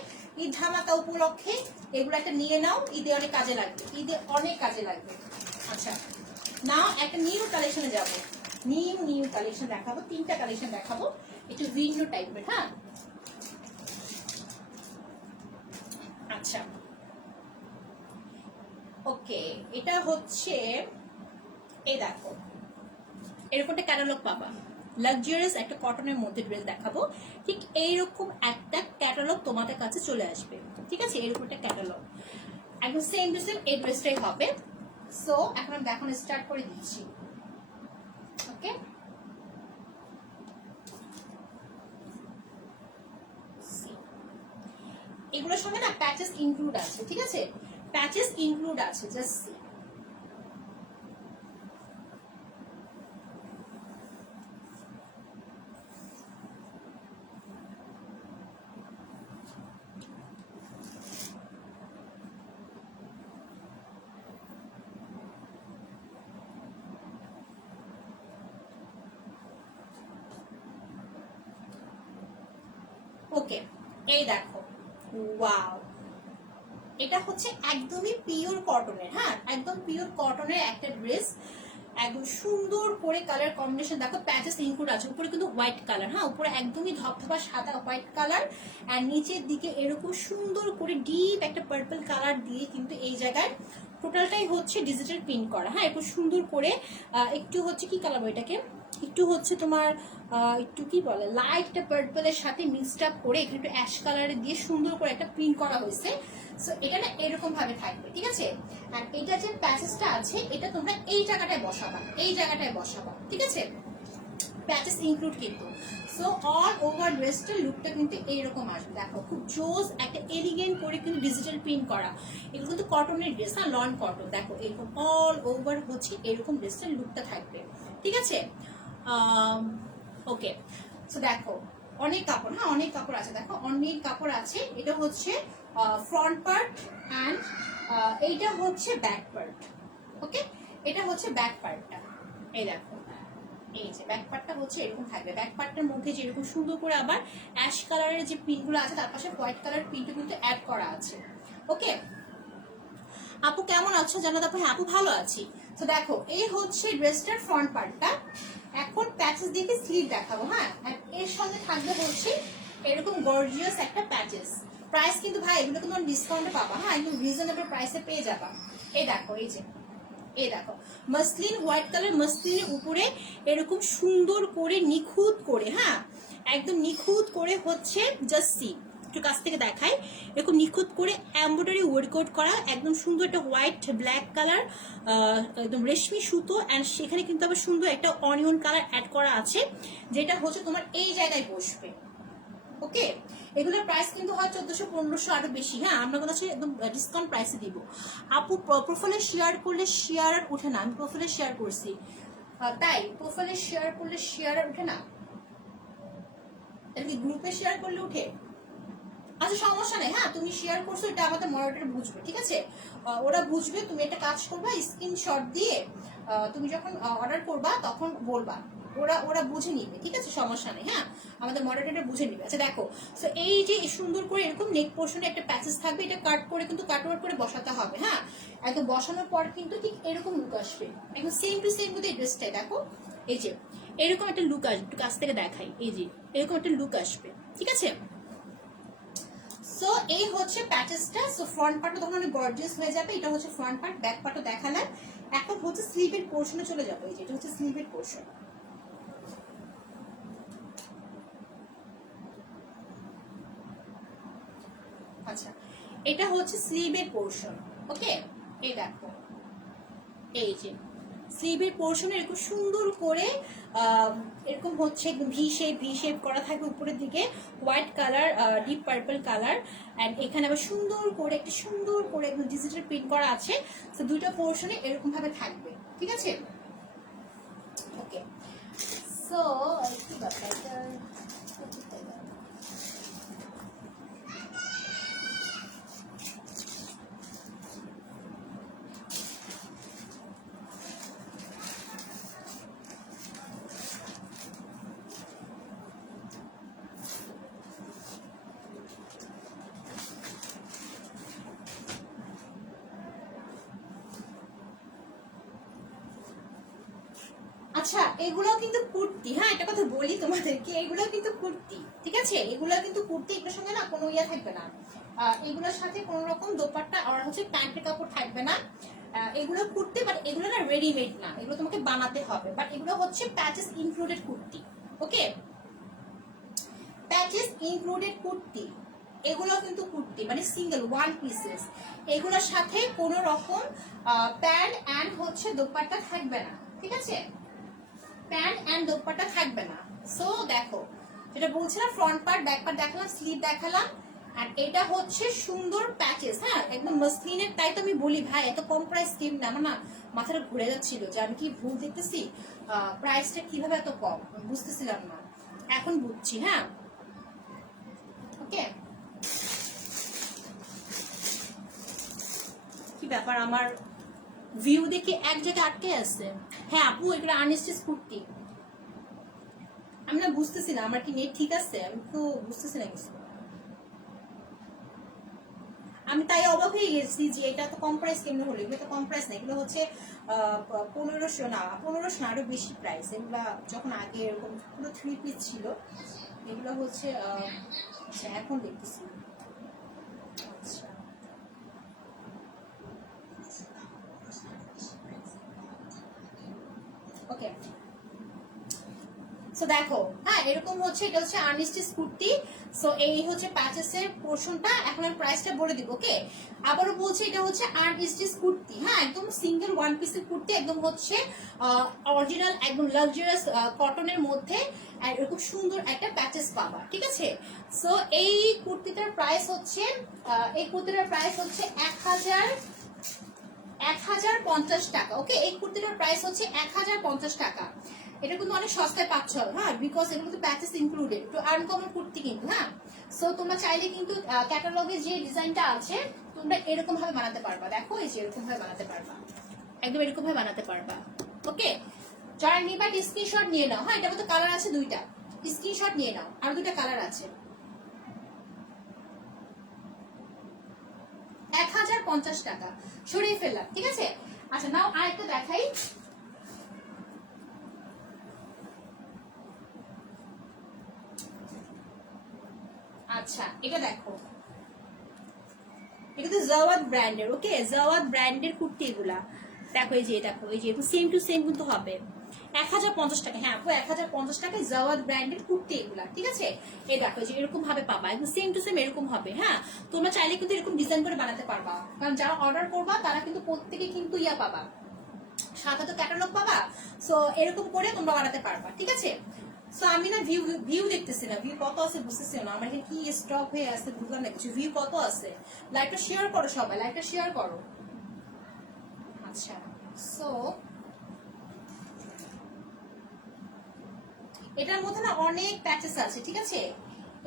ঈদ ধামাকা উপলক্ষে, এগুলো একটা নিয়ে নাও, ঈদে অনেক কাজে লাগবে, ঈদে অনেক কাজে লাগবে। আচ্ছা নাও একটা নিউ কালেকশনে যাব, নিউ কালেকশন দেখাবো, 3টা কালেকশন দেখাবো একটু ভিন্ন টাইপের, হ্যাঁ আচ্ছা ওকে এটা হচ্ছে এই দেখো এরকম একটা ক্যাটালগ পাবা, লাক্সারিয়াস একটা কটনের মধ্যে ড্রেস দেখাবো, ঠিক এইরকম একটা ক্যাটালগ তোমাদের কাছে চলে আসবে, ঠিক আছে এরকম একটা ক্যাটালগ একদম সেম টু সেম এই ড্রেসটাই হবে। সো এখন আমি দেখানো স্টার্ট করে দিচ্ছি, ওকে এগুলোর সঙ্গে না প্যাচেস ইনক্লুড আছে, ঠিক আছে প্যাচেস ইনক্লুড আছে, জাস্ট ওকে এই দেখো ওয়াও এটা হচ্ছে একদমই পিওর কটনের, হ্যাঁ একদম পিওর কটনের একটা ড্রেস, একদম সুন্দর করে কালার কম্বিনেশন দেখো, প্যাচেস ইনক্লুড আছে, উপরে কিন্তু হোয়াইট কালার, হ্যাঁ উপরে একদমই ধপধপা সাদা হোয়াইট কালার, আর নিচের দিকে এরকম সুন্দর করে ডিপ একটা পার্পল কালার দিয়ে কিন্তু এই জায়গায় টোটালটাই হচ্ছে ডিজিটাল প্রিন্ট করা, হ্যাঁ একটু সুন্দর করে একটু হচ্ছে কি কালার এটাকে, একটু হচ্ছে তোমার একটু কি বলে লাইট একটা পার্পলের সাথে মিক্সড আপ করে এখানে একটু অ্যাশ কালারে দিয়ে সুন্দর করে একটা প্রিন্ট করা হয়েছে। সো এটা না এরকম ভাবে থাকবে, ঠিক আছে। আর এটা যে প্যাচেসটা আছে এটা তোমরা এই জায়গাটায় বসাবা, এই জায়গাটায় বসাবা, ঠিক আছে, প্যাচেস ইনক্লুড কিন্তু। সো অল ওভার ড্রেসটার লুকটা কিন্তু এইরকম আসবে, দেখো খুব জোস একটা এলিগেন্ট করে কিন্তু ডিজিটাল প্রিন্ট করা, এগুলো কিন্তু কটনের ড্রেস, না লন কটন, দেখো এরকম অল ওভার হচ্ছে এরকম ড্রেসটার লুকটা থাকবে, ঠিক আছে। ওকে, সো দেখো অনেক কাপড়, হ্যাঁ অনেক কাপড় আছে, দেখো অনেক কাপড় আছে। এটা হচ্ছে ফ্রন্ট পার্ট অ্যান্ড এইটা হচ্ছে ব্যাক পার্ট, ওকে এটা হচ্ছে ব্যাক পার্টটা, এই দেখো এই যে ব্যাক পার্টটা হচ্ছে এরকম থাকবে, ব্যাক পার্টটার মধ্যে যে এরকম সুন্দর করে আবার অ্যাশ কালারের যে প্রিন্টগুলো আছে তার পাশে হোয়াইট কালার প্রিন্টও কিন্তু অ্যাড করা আছে। ওকে আপু কেমন আছো জানো, তারপর হ্যাঁ আপু ভালো আছি। তো দেখো এই হচ্ছে ড্রেসটার ফ্রন্ট পার্টটা, এখন প্যাচেস দিয়ে স্লিভ দেখাবো, হ্যাঁ আর এর সঙ্গে থাকবে হচ্ছে এরকম গর্জিয়াস একটা প্যাচেস। প্রাইস কিন্তু ভাই এগুলো কিন্তু ডিসকাউন্টে পাবা, হ্যাঁ একদম রিজনেবল প্রাইসে পেয়ে যাবা। এই দেখো এই যে এই দেখো মাসলিন হোয়াইট কালার, মাসলিনের উপরে এরকম সুন্দর করে নিখুঁত করে, হ্যাঁ একদম নিখুঁত করে হচ্ছে জাস্ট সি একটু কাছ থেকে দেখাই, এরকম নিখুঁত করে এমব্রয়ডারি ওয়ার্কআউট করা, একদম সুন্দর একটা হোয়াইট ব্ল্যাক কালার একদম রেশমি সুতো, অ্যান্ড সেখানে কিন্তু আবার সুন্দর একটা অনিয়ন কালার অ্যাড করা আছে যেটা হচ্ছে তোমার এই জায়গায় বসবে। ওকে এগুলোর প্রাইস কিন্তু হয় 1400-1500 আরো বেশি, হ্যাঁ আমরা কথা একদম ডিসকাউন্ট প্রাইসে দিব। আপু প্রোফাইলে শেয়ার করলে শেয়ার আর উঠে না, আমি প্রোফাইলে শেয়ার করছি, তাই প্রোফাইলে শেয়ার করলে শেয়ার আর উঠে না, গ্রুপে শেয়ার করলে উঠে? আচ্ছা সমস্যা নেই, হ্যাঁ তুমি শেয়ার করছো এটা আমাদের মডারেটর বুঝবে, ঠিক আছে ওরা বুঝবে। তুমি একটা কাজ করবা, স্ক্রিনশট দিয়ে তুমি যখন অর্ডার করবা তখন বলবা, ওরা ওরা বুঝে নিবে, ঠিক আছে সমস্যা নেই, হ্যাঁ আমাদের মডারেটর বুঝে নিবে। আচ্ছা দেখো সো এই যে সুন্দর করে এরকম নেক পোর্শনে একটা প্যাচেস থাকবে, এটা কাট করে কিন্তু কাটওয়ার্ক করে বসাতে হবে, হ্যাঁ একদম বসানোর পর কিন্তু ঠিক এরকম লুক আসবে, একদম সেম টু সেম কিন্তু এই ড্রেসটাই দেখো এই যে এরকম একটা লুক আসবে, একটু কাছ থেকে দেখাই, এই যে এরকম একটা লুক আসবে, ঠিক আছে। সো এই হচ্ছে প্যাচেসটা। সো ফ্রন্ট পার্টও তখন অনেক গর্জিয়াস হয়ে যাবে, এটা হচ্ছে ফ্রন্ট পার্ট, ব্যাক পার্টও দেখালাম। এখন হচ্ছে স্লিভের পোর্শনে চলে যাবে, এই যে এটা হচ্ছে স্লিভের পোর্শন, আচ্ছা এটা হচ্ছে স্লিভের পোর্শন, ওকে এই দেখো এই যে স্লিভের পোর্শনে এরকম সুন্দর করে এরকম হচ্ছে একদম ভি শেপ করা থাকবে, উপরের দিকে white colour deep purple colour, and এখানে আবার সুন্দর করে একটা সুন্দর করে একদম ডিজিটাল প্রিন্ট করা আছে। তো দুইটা পোর্শনে এরকম ভাবে থাকবে, ঠিক আছে। ওকে সো কি ব্যাপার এটা, আচ্ছা এগুলো কিন্তু কুর্তি, হ্যাঁ এটা কথা বলি তোমাদেরকে, এগুলো কিন্তু কুর্তি, ঠিক আছে এগুলো কিন্তু কুর্তি, এগুলোর সঙ্গে না কোনো ইয়ে থাকবে না, এগুলোর সাথে কোনো রকম দোপাট্টা আর হচ্ছে প্যান্টের কাপড় থাকবে না, এগুলো কুর্তি, বাট এগুলো না রেডিমেড না, এগুলো তোমাকে বানাতে হবে, বাট এগুলো হচ্ছে প্যাচেস ইনক্লুডেড কুর্তি, ওকে প্যাচেস ইনক্লুডেড কুর্তি, এগুলো কিন্তু কুর্তি মানে সিঙ্গেল ওয়ান পিসেস, এগুলোর সাথে কোনো রকম প্যান্ট অ্যান্ড হচ্ছে দোপাট্টা থাকবে না, ঠিক আছে প্যান্ট অ্যান্ড দোপাট্টা থাকবে না। সো দেখো যেটা বলছিলাম ফ্রন্ট পার্ট ব্যাক পার্ট দেখালাম, স্লিভ দেখালাম, আর এটা হচ্ছে সুন্দর প্যাচেস, হ্যাঁ একদম মসলিনের, তাই তো আমি বলি ভাই এত কম প্রাইস স্কিম না, আমার না মাথাটা ঘুরে যাচ্ছিল যে আমি কি ভুল দেখতেছি, প্রাইসটা কিভাবে এত কম বুঝতেছিলাম না, এখন বুঝছি, হ্যাঁ ওকে কি ব্যাপার আমার ভিউ দেখে এক জায়গায় আটকে আছে, হ্যাঁ আপু এগুলো আনস্টিচ কুর্তি, আমি না বুঝতেছি না আমার কি নেট ঠিক আছে, আমি তো বুঝতেছি না কিছু। আমি তাই অবাক হয়ে গেছি যে এটা তো কম প্রাইস কেমন হলো, এগুলো তো কম প্রাইস না, এগুলো হচ্ছে 1500 না, 1500 না, আরো বেশি প্রাইস। এগুলা যখন আগে এরকম পুরো 3 পিস ছিল, এগুলো হচ্ছে আচ্ছা এখন দেখতেছি। আচ্ছা ওকে, সো দেখো হ্যাঁ এরকম হচ্ছে, এটা হচ্ছে আর্নিস্টিস কুর্তি। সো এই হচ্ছে প্যাচেসের পোর্শনটা, এখন আমি প্রাইসটা বলে দিব। ওকে, আবারও বলছি এটা হচ্ছে আর্নিস্টিস কুর্তি, হ্যাঁ একদম সিঙ্গেল ওয়ান পিসের কুর্তি, একদম হচ্ছে অরিজিনাল একদম লাক্সারিয়াস কটনের মধ্যে আর এরকম সুন্দর একটা প্যাচেস পাবা, ঠিক আছে। সো এই কুর্তিটার প্রাইস হচ্ছে 1050 টাকা। ওকে, এই কুর্তিটার প্রাইস হচ্ছে 1050 টাকা। এটা কিন্তু অনেক সস্তায় পাচ্ছ, হ্যাঁ, বিকজ এগুলো তো প্যাচেস ইনক্লুডেড, তো আনকমন কুর্তি কিন্তু, হ্যাঁ। সো তোমরা চাইলে কিন্তু ক্যাটালগে যে ডিজাইনটা আছে তোমরা এরকম ভাবে বানাতে পারবা। দেখো এই যে এরকম ভাবে বানাতে পারবা, একদম এরকম ভাবে বানাতে পারবা। ওকে, যারা নিবা স্ক্রিনশট নিয়ে নাও। হ্যাঁ, এটার মধ্যে কালার আছে 2টা, স্ক্রিনশট নিয়ে নাও, আর 2টা কালার আছে। 1050 টাকা সরিয়ে ফেললাম, ঠিক আছে। আচ্ছা নাও আরেকটা দেখাই। আচ্ছা এটা দেখো, এটা তো জাওয়াদ ব্র্যান্ডের। ওকে, জাওয়াদ ব্র্যান্ডের কুর্তি এগুলা। দেখো এই যে দেখো, এই যে সেম টু সেম কিন্তু হবে 1050 টাকা। হ্যাঁ আপু 1050 টাকায় জাওয়াদ ব্র্যান্ডের কুর্তি এগুলা, ঠিক আছে। এই দেখো যে এরকম ভাবে পাবা, একদম সেম টু সেম এরকম হবে। হ্যাঁ, তোমরা চাইলে কিন্তু এরকম ডিজাইন করে বানাতে পারবা, কারণ যারা অর্ডার করবা তারা কিন্তু প্রত্যেকে কিন্তু ইয়া পাবা, সাথে তো ক্যাটালগ পাবা। সো এরকম করে তোমরা বানাতে পারবা, ঠিক আছে। সো আমি না ভিউ দেখতেছি না, ভিউ কত আছে বুঝতেছি না, আমার এখানে কি স্টক হয়ে আছে বুঝলাম না কিছু। ভিউ কত আছে, লাইকটা শেয়ার করো সবাই, লাইকটা শেয়ার করো। আচ্ছা সো এটার মধ্যে না অনেক প্যাচেস আছে, ঠিক আছে।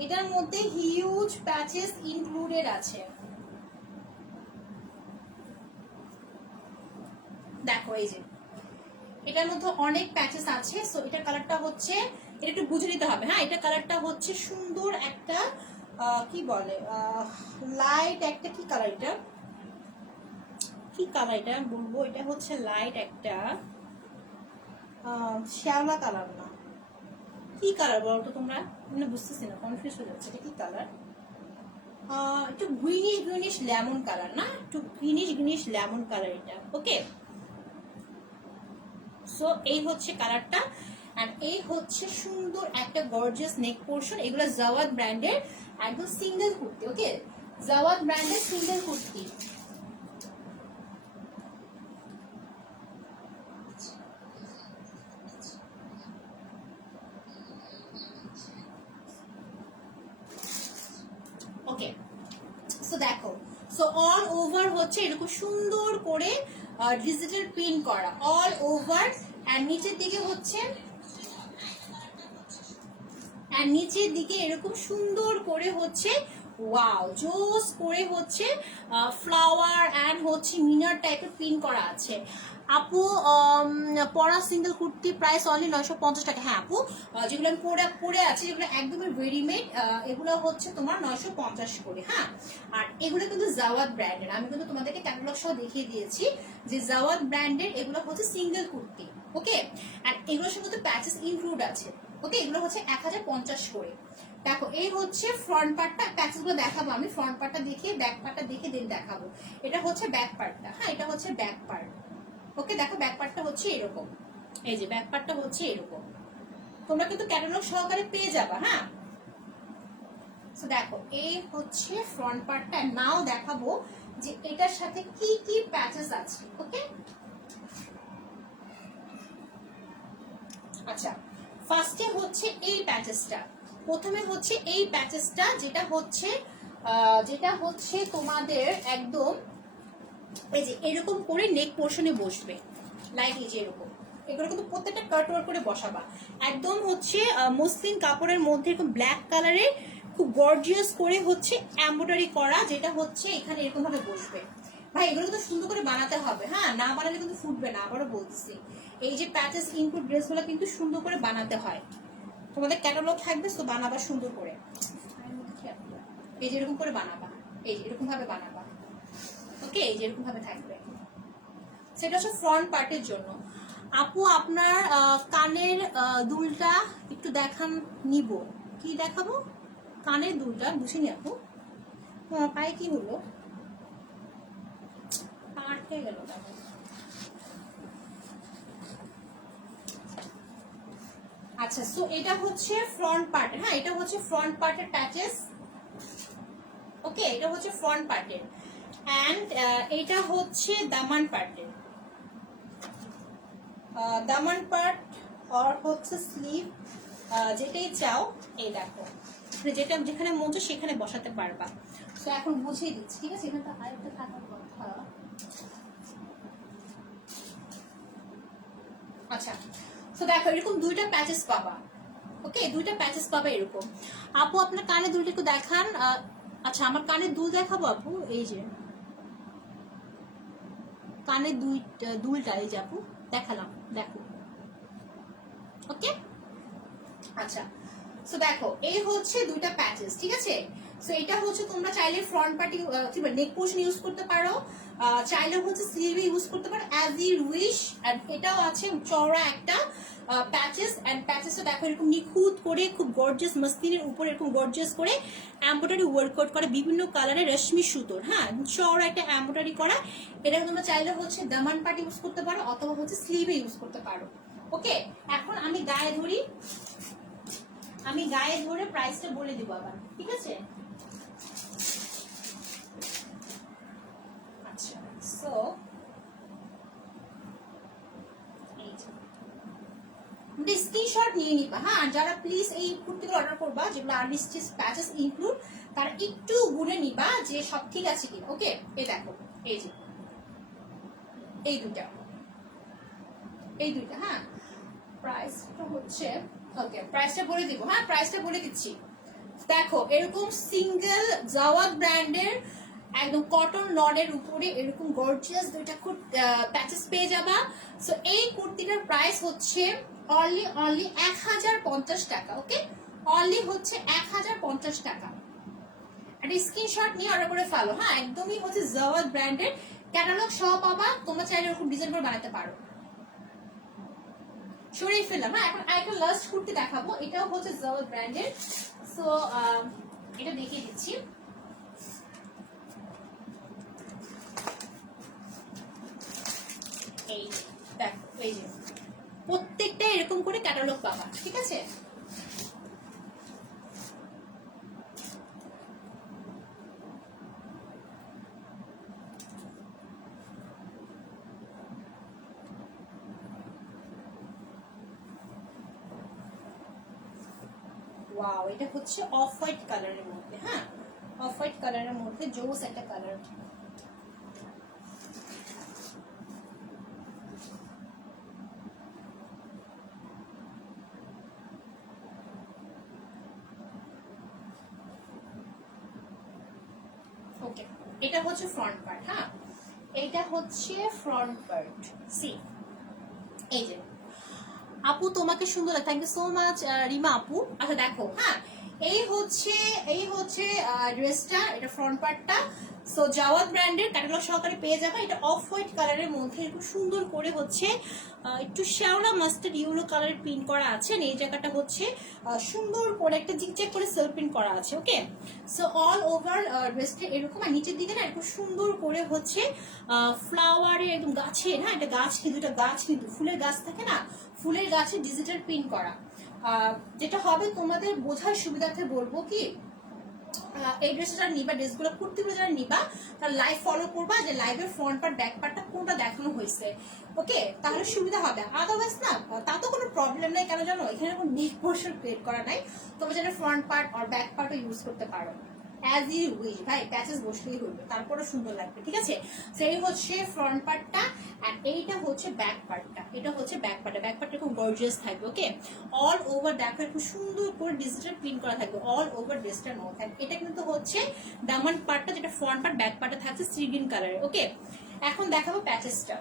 এটার মধ্যে হিউজ প্যাচেস ইনক্লুডেড আছে। দেখো এই যে এটার মধ্যে অনেক প্যাচেস আছে। সো এটার কালারটা হচ্ছে, এটা একটু বুঝে নিতে হবে, হ্যাঁ। এটা কালারটা হচ্ছে সুন্দর একটা কি বলে লাইট একটা, কি কালার এটা, কি কালার এটা বলবো, এটা হচ্ছে লাইট একটা শ্যাওলা কালার না, কি কালার বলো তো তোমরা, মানে বুঝতেছি না, কনফিউজ হয়ে যাচ্ছে। এটা কি কালার, একটু গ্রিনিশ লেমন কালার না, একটু গ্রিনিশ লেমন কালার এটা। ওকে, সো এই হচ্ছে কালারটা, এন্ড এই হচ্ছে সুন্দর একটা গর্জিয়াস নেক পোর্শন। এগুলো জাওয়াদ ব্র্যান্ডের একদম সিঙ্গেল কুর্তি। ওকে, জাওয়াদ ব্র্যান্ডের সিঙ্গেল কুর্তি। ওকে, সো দেখো, সো অল ওভার হচ্ছে এরকম সুন্দর করে ডিজিটাল প্রিন্ট করা অল ওভার, আর নিচের দিকে হচ্ছে, আর নিচের দিকে এরকম সুন্দর করে হচ্ছে ওয়াও জোস করে হচ্ছে ফ্লাওয়ার এন্ড হচ্ছে মিনার টাইপের প্রিন্ট করা আছে। আপু পরা সিঙ্গেল কুর্তি প্রাইস অনলি 950 টাকা। হ্যাঁ আপু, যেগুলো আমি পরে আছি যেগুলো একদমই রেডিমেড, এগুলো হচ্ছে তোমার 950 করে। হ্যাঁ, আর এগুলো কিন্তু জাওয়াদ ব্র্যান্ডের, আমি কিন্তু তোমাদেরকে ক্যাটালগ সহ দেখিয়ে দিয়েছি যে জাওয়াদ ব্র্যান্ডের এগুলো হচ্ছে সিঙ্গেল কুর্তি। ওকে, আর এগুলোর সঙ্গে তো প্যাচেস ইনক্লুড আছে। ওকে, এগুলো হচ্ছে 1050 করে। দেখো এই হচ্ছে ফ্রন্ট পার্টটা, প্যাচেস গুলো দেখাবো আমি, ফ্রন্ট পার্টটা দেখিয়ে ব্যাক পার্টটা দেখে দেন দেখাবো। এটা হচ্ছে ব্যাক পার্টটা, হ্যাঁ এটা হচ্ছে ব্যাক পার্ট। ওকে, দেখো ব্যাক পার্টটা হচ্ছে এরকম, এই যে ব্যাক পার্টটা হচ্ছে এরকম, তোমরা কিন্তু ক্যাটালগ সহকারে পেয়ে যাবা। হ্যাঁ, সো দেখো এই হচ্ছে ফ্রন্ট পার্টটা। নাও দেখাবো যে এটার সাথে কি কি প্যাচেস আছে। ওকে, আচ্ছা ফার্স্টে হচ্ছে এই প্যাচেসটা, প্রথমে হচ্ছে এই প্যাচেসটা যেটা হচ্ছে তোমাদের একদম এই যে এরকম করে নেক পোর্শনে বসবে, লাইক এই যে এরকম, এগুলো কিন্তু প্রত্যেকটা কাটওয়ার করে বসাবা। একদম হচ্ছে মসলিন কাপড়ের মধ্যে এরকম ব্ল্যাক কালারের খুব গর্জিয়াস করে হচ্ছে এমব্রয়ডারি করা, যেটা হচ্ছে এখানে এরকম ভাবে বসবে। ভাই এগুলো তো সুন্দর করে বানাতে হবে, হ্যাঁ না বানালে কিন্তু ফুটবে না, আবারও বলতেছি। এই যে প্যাচেস ইনপুট ড্রেসগুলো কিন্তু সুন্দর করে বানাতে হয়, তোমাদের ক্যাটালগ থাকবে তো বানাবা সুন্দর করে, এই যে এরকম করে বানাবা, এই যে এরকম ভাবে বানাবা। ওকে, এই যে এরকম ভাবে থাকবে। সেটা হচ্ছে ফ্রন্ট পার্টের জন্য। আপু আপনার কানের দুলটা একটু দেখান, নিব। কি দেখাবো? কানের দুলটা বুঝিনি আপু। পায়ে কি হলো? পা আটকে গেল। আচ্ছা, সো এটা হচ্ছে ফ্রন্ট পার্ট। হ্যাঁ, এটা হচ্ছে ফ্রন্ট পার্টের প্যাচেস। ওকে, এটা হচ্ছে ফ্রন্ট পার্টের। অ্যান্ড এটা হচ্ছে দামান পার্টের। দামান পার্ট আর হচ্ছে স্লিভ, যেটাই চাও এই দেখো, যেটা যেখানে মন চায় সেখানে বসাতে পারবা। তো এখন বুঝিয়ে দিচ্ছি, ঠিক আছে? এখানটা আরেকটা থাকার কথা। আচ্ছা, তো দেখো এরকম দুইটা প্যাচেস পাবা। ওকে, দুইটা প্যাচেস পাবা এরকম। আপু আপনার কানে দুলটা একটু দেখান। আচ্ছা, আমার কানে দুল দেখাবো আপু। এই যে কানে দুলটা এই যে আপু দেখালাম, দেখো। ওকে, আচ্ছা, সো দেখো এই হচ্ছে দুইটা প্যাচেস, ঠিক আছে? সো এটা হচ্ছে তোমরা চাইলে ফ্রন্ট পার্টি কি বলে নেক পোর্শন ইউজ করতে পারো, চাইলে হচ্ছে স্লিভে ইউজ করতে পারো, অ্যাজ ইউ উইশ। এন্ড এটাও আছে চওড়া একটা প্যাচেস। এন্ড প্যাচেসটা দেখো এরকম নিখুঁত করে, খুব গর্জিয়াস মসলিনের উপরে এরকম গর্জিয়াস করে এমব্রয়ডারি ওয়ার্কআউট করা বিভিন্ন কালারের রেশমি সুতোর। হ্যাঁ, চওড়া একটা এমব্রয়ডারি করা। এটা তোমরা চাইলে হচ্ছে দামান পার্ট ইউজ করতে পারো অথবা হচ্ছে স্লিভে ইউজ করতে পারো। ওকে, এখন আমি গায়ে ধরি, আমি গায়ে ধরে প্রাইসটা বলে দিব আবার, ঠিক আছে? আচ্ছা, সো স্ক্রিনশট নিয়ে নিবা। হ্যাঁ, যারা প্লিজ এই কুর্তিগুলো অর্ডার করবা যেগুলো আর্টিস্টিক প্যাচেস ইনক্লুড, তারা একটু গুনে নিবা যে সব ঠিক আছে কিনা। ওকে, এই দেখো, এই যে এই দুইটা, এই দুইটা। হ্যাঁ, প্রাইসটা হচ্ছে, ওকে প্রাইসটা বলে দিব। হ্যাঁ, প্রাইসটা বলে দিচ্ছি। দেখো এরকম সিঙ্গেল জাওয়াদ ব্র্যান্ডের একদম কটন লনের উপরে এরকম গর্জিয়াস দুইটা প্যাচেস পেয়ে যাবা। সো এই কুর্তিটার প্রাইস হচ্ছে অনলি 1050 টাকা। ওকে, অনলি হচ্ছে 1050 টাকা। একটা স্ক্রিনশট নিয়ে অর্ডার করে ফেলো। হ্যাঁ, একদমই হচ্ছে জাওয়াদ ব্র্যান্ডের, ক্যাটালগ সহ পাবা। তোমরা চাইলে এরকম ডিজাইন করে বানাতে পারো। সরিয়ে ফেললাম। হ্যাঁ, এখন আরেকটা লাস্ট কুর্তি দেখাবো, এটাও হচ্ছে জাওয়াদ ব্র্যান্ডের। সো এটা দেখিয়ে দিচ্ছি। এই দেখো, এই যে প্রত্যেকটা এরকম করে ক্যাটালগ পাবা, ঠিক আছে? ওয়াও, এটা হচ্ছে অফ হোয়াইট কালারের মধ্যে। হ্যাঁ, অফ হোয়াইট কালারের মধ্যে জোস একটা কালার। ওকে, এটা হচ্ছে ফ্রন্ট পার্ট। হ্যাঁ, এটা হচ্ছে ফ্রন্ট পার্ট। সি, এই যে আপু তোমাকে সুন্দর লাগে, thank you so much Rima আপু। আচ্ছা দেখো, হ্যাঁ এই হচ্ছে ড্রেসটা, এটা ফ্রন্ট পার্টটা। সো জাওয়াদ ব্র্যান্ডের ক্যাটালগ সহকারে পেয়ে যাবে। এটা অফ হোয়াইট কালারের মধ্যে খুব সুন্দর করে হচ্ছে একটু শ্যাওলা মাস্টার্ড ইয়েলো কালারের প্রিন্ট করা আছে। এই জায়গাটা হচ্ছে সুন্দর করে একটা জিগজ্যাগ করে সেলফ প্রিন্ট করা আছে। ওকে, সো অল ওভার ড্রেসটা এরকম, আর নিচের দিকে না একটু সুন্দর করে হচ্ছে ফ্লাওয়ারের একদম গাছের, হ্যাঁ এটা গাছ, কিন্তু এটা গাছ কিন্তু ফুলের গাছ থাকে না, ফুলের গাছে ডিজিটাল প্রিন্ট করা। যেটা হবে তোমাদের বোঝার সুবিধার্থে বলবো কি, এই ড্রেসটা যারা নিবা, ড্রেসগুলো কুর্তিগুলো যারা নিবা, তারা লাইভ ফলো করবা যে লাইভের ফ্রন্ট পার্ট ব্যাক পার্টটা কোনটা দেখানো হয়েছে। ওকে, তাহলে সুবিধা হবে। আদারওয়াইজ না, তা তো কোনো প্রবলেম নাই। কেন জানো, এখানে কোনো নেক পোর্শন ক্রিয়েট করা নাই। তোমরা যেন ফ্রন্ট পার্ট আর ব্যাক পার্টও ইউজ করতে পারো অ্যাজ ইউ উইশ। ভাই প্যাচেস বসলেই হইবে, তারপরে সুন্দর লাগবে, ঠিক আছে? সেই হচ্ছে ফ্রন্ট পার্টটা, আর এইটা হচ্ছে ব্যাক পার্টটা। এটা হচ্ছে ব্যাক পার্টটা। ব্যাক পার্টটা খুব গর্জিয়াস থাকবে। ওকে, অল ওভার দেখো খুব সুন্দর করে ডিজিটাল প্রিন্ট করা থাকবে অল ওভার ড্রেসটার মধ্যে। এটা কিন্তু হচ্ছে দামান পার্টটা, যেটা ফ্রন্ট পার্ট ব্যাক পার্টটা থাকছে সি গ্রিন কালারের। ওকে, এখন দেখাবো প্যাচেসটা।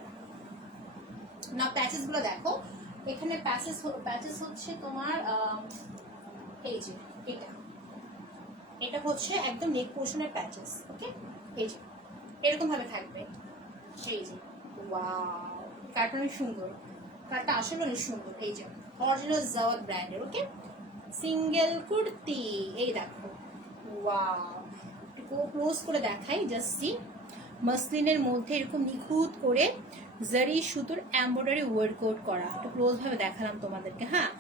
না, প্যাচেস গুলো দেখো, এখানে প্যাচেস হচ্ছে তোমার এই যে এটা হচ্ছে একদম নেক পোর্শনের প্যাচেস। ওকে, এই যে এরকম ভাবে থাকবে। এই যে ওয়াও, কার্টটা অনেক সুন্দর, কার্টটা আসলে অনেক সুন্দর। এই যে অরিজিনাল জাওয়াদ ব্র্যান্ডের, ওকে সিঙ্গেল কুর্তি। এই দেখো ওয়াও, একটু ক্লোজ করে দেখাই, জাস্ট সি। মসলিনের মধ্যে এরকম নিখুঁত করে জারি সুতোর এমব্রয়ডারি ওয়ার্কআউট করা, একটু ক্লোজ ভাবে দেখালাম তোমাদেরকে। হ্যাঁ,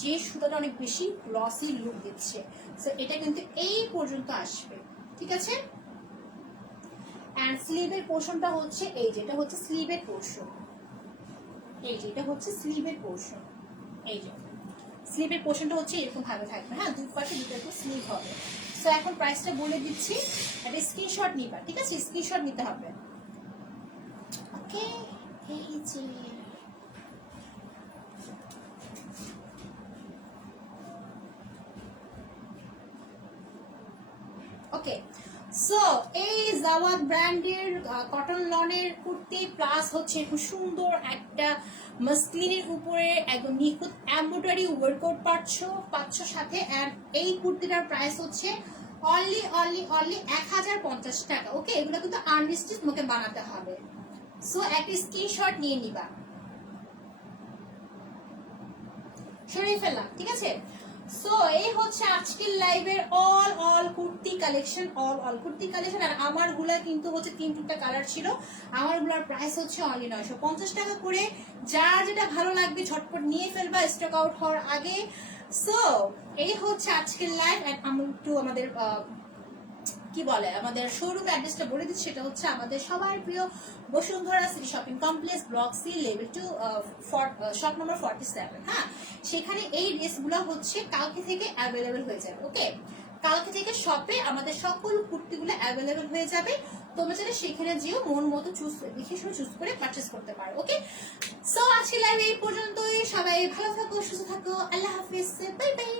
যে সুতোটা অনেক বেশি গ্লসি লুক দিচ্ছে। সো এটা কিন্তু এই পর্যন্ত আসবে, ঠিক আছে। অ্যান্ড স্লিভের পোর্শনটা হচ্ছে এই যে, এটা হচ্ছে স্লিভের পোর্শন। এই যে এটা হচ্ছে স্লিভের পোর্শন। এই যে স্লিভের পোর্শনটা হচ্ছে এরকম ভাবে থাকবে। হ্যাঁ, দুই পাশে দুটো একটু স্লিভ হবে। সো এখন প্রাইসটা বলে দিচ্ছি, একটা স্ক্রিনশট নিবা, ঠিক আছে, স্ক্রিনশট নিতে হবে। ওকে, এই যে ওকে। সো এই জাওয়াদ ব্র্যান্ডের কটন লনের কুর্তি প্লাস হচ্ছে খুব সুন্দর একটা মাসলিনের উপরে একদম নিখুঁত এমব্রয়ডারি ওয়ার্কআউট পাচ্ছ সাথে। অ্যান্ড এই কুর্তিটার প্রাইস হচ্ছে অনলি 1050 টাকা। ওকে, এগুলো কিন্তু আনরিস্টিচ তোমাকে বানাতে হবে। সো একটা স্ক্রিনশট নিয়ে নিবা, সরিয়ে ফেললাম, ঠিক আছে। সো এই হচ্ছে আজকের লাইভের all kurti collection, all kurti collection. আর আমার গুলা কিন্তু হচ্ছে 3টা কালার ছিল। আমার গুলার প্রাইস হচ্ছে অনলি 950 টাকা করে। যার যেটা ভালো লাগবে ঝটপট নিয়ে ফেলবা স্টক আউট হওয়ার আগে। সো এই হচ্ছে আজকের লাইভ। আমরা একটু আমাদের কি বলে আমাদের শোরুম অ্যাড্রেসটা বলে দিচ্ছি। সেটা হচ্ছে আমাদের সবার প্রিয় Bashundhara city shopping complex, block C, level 2, shop number 47। হ্যাঁ, সেখানে এই ড্রেসগুলো হচ্ছে কালকে থেকে অ্যাভেলেবেল হয়ে যাবে। ওকে, কালকে থেকে শপে আমাদের সকল কুর্তিগুলো অ্যাভেলেবেল হয়ে যাবে। তোমরা চাইলে সেখানে যেও মন মতো দেখে শুনে চুজ করে পারচেস করতে পারো। ওকে, সো আজকে লাইভ এই পর্যন্তই। সবাই ভালো থাকো, সুস্থ থাকো, আল্লাহ হাফিজ, বাই বাই।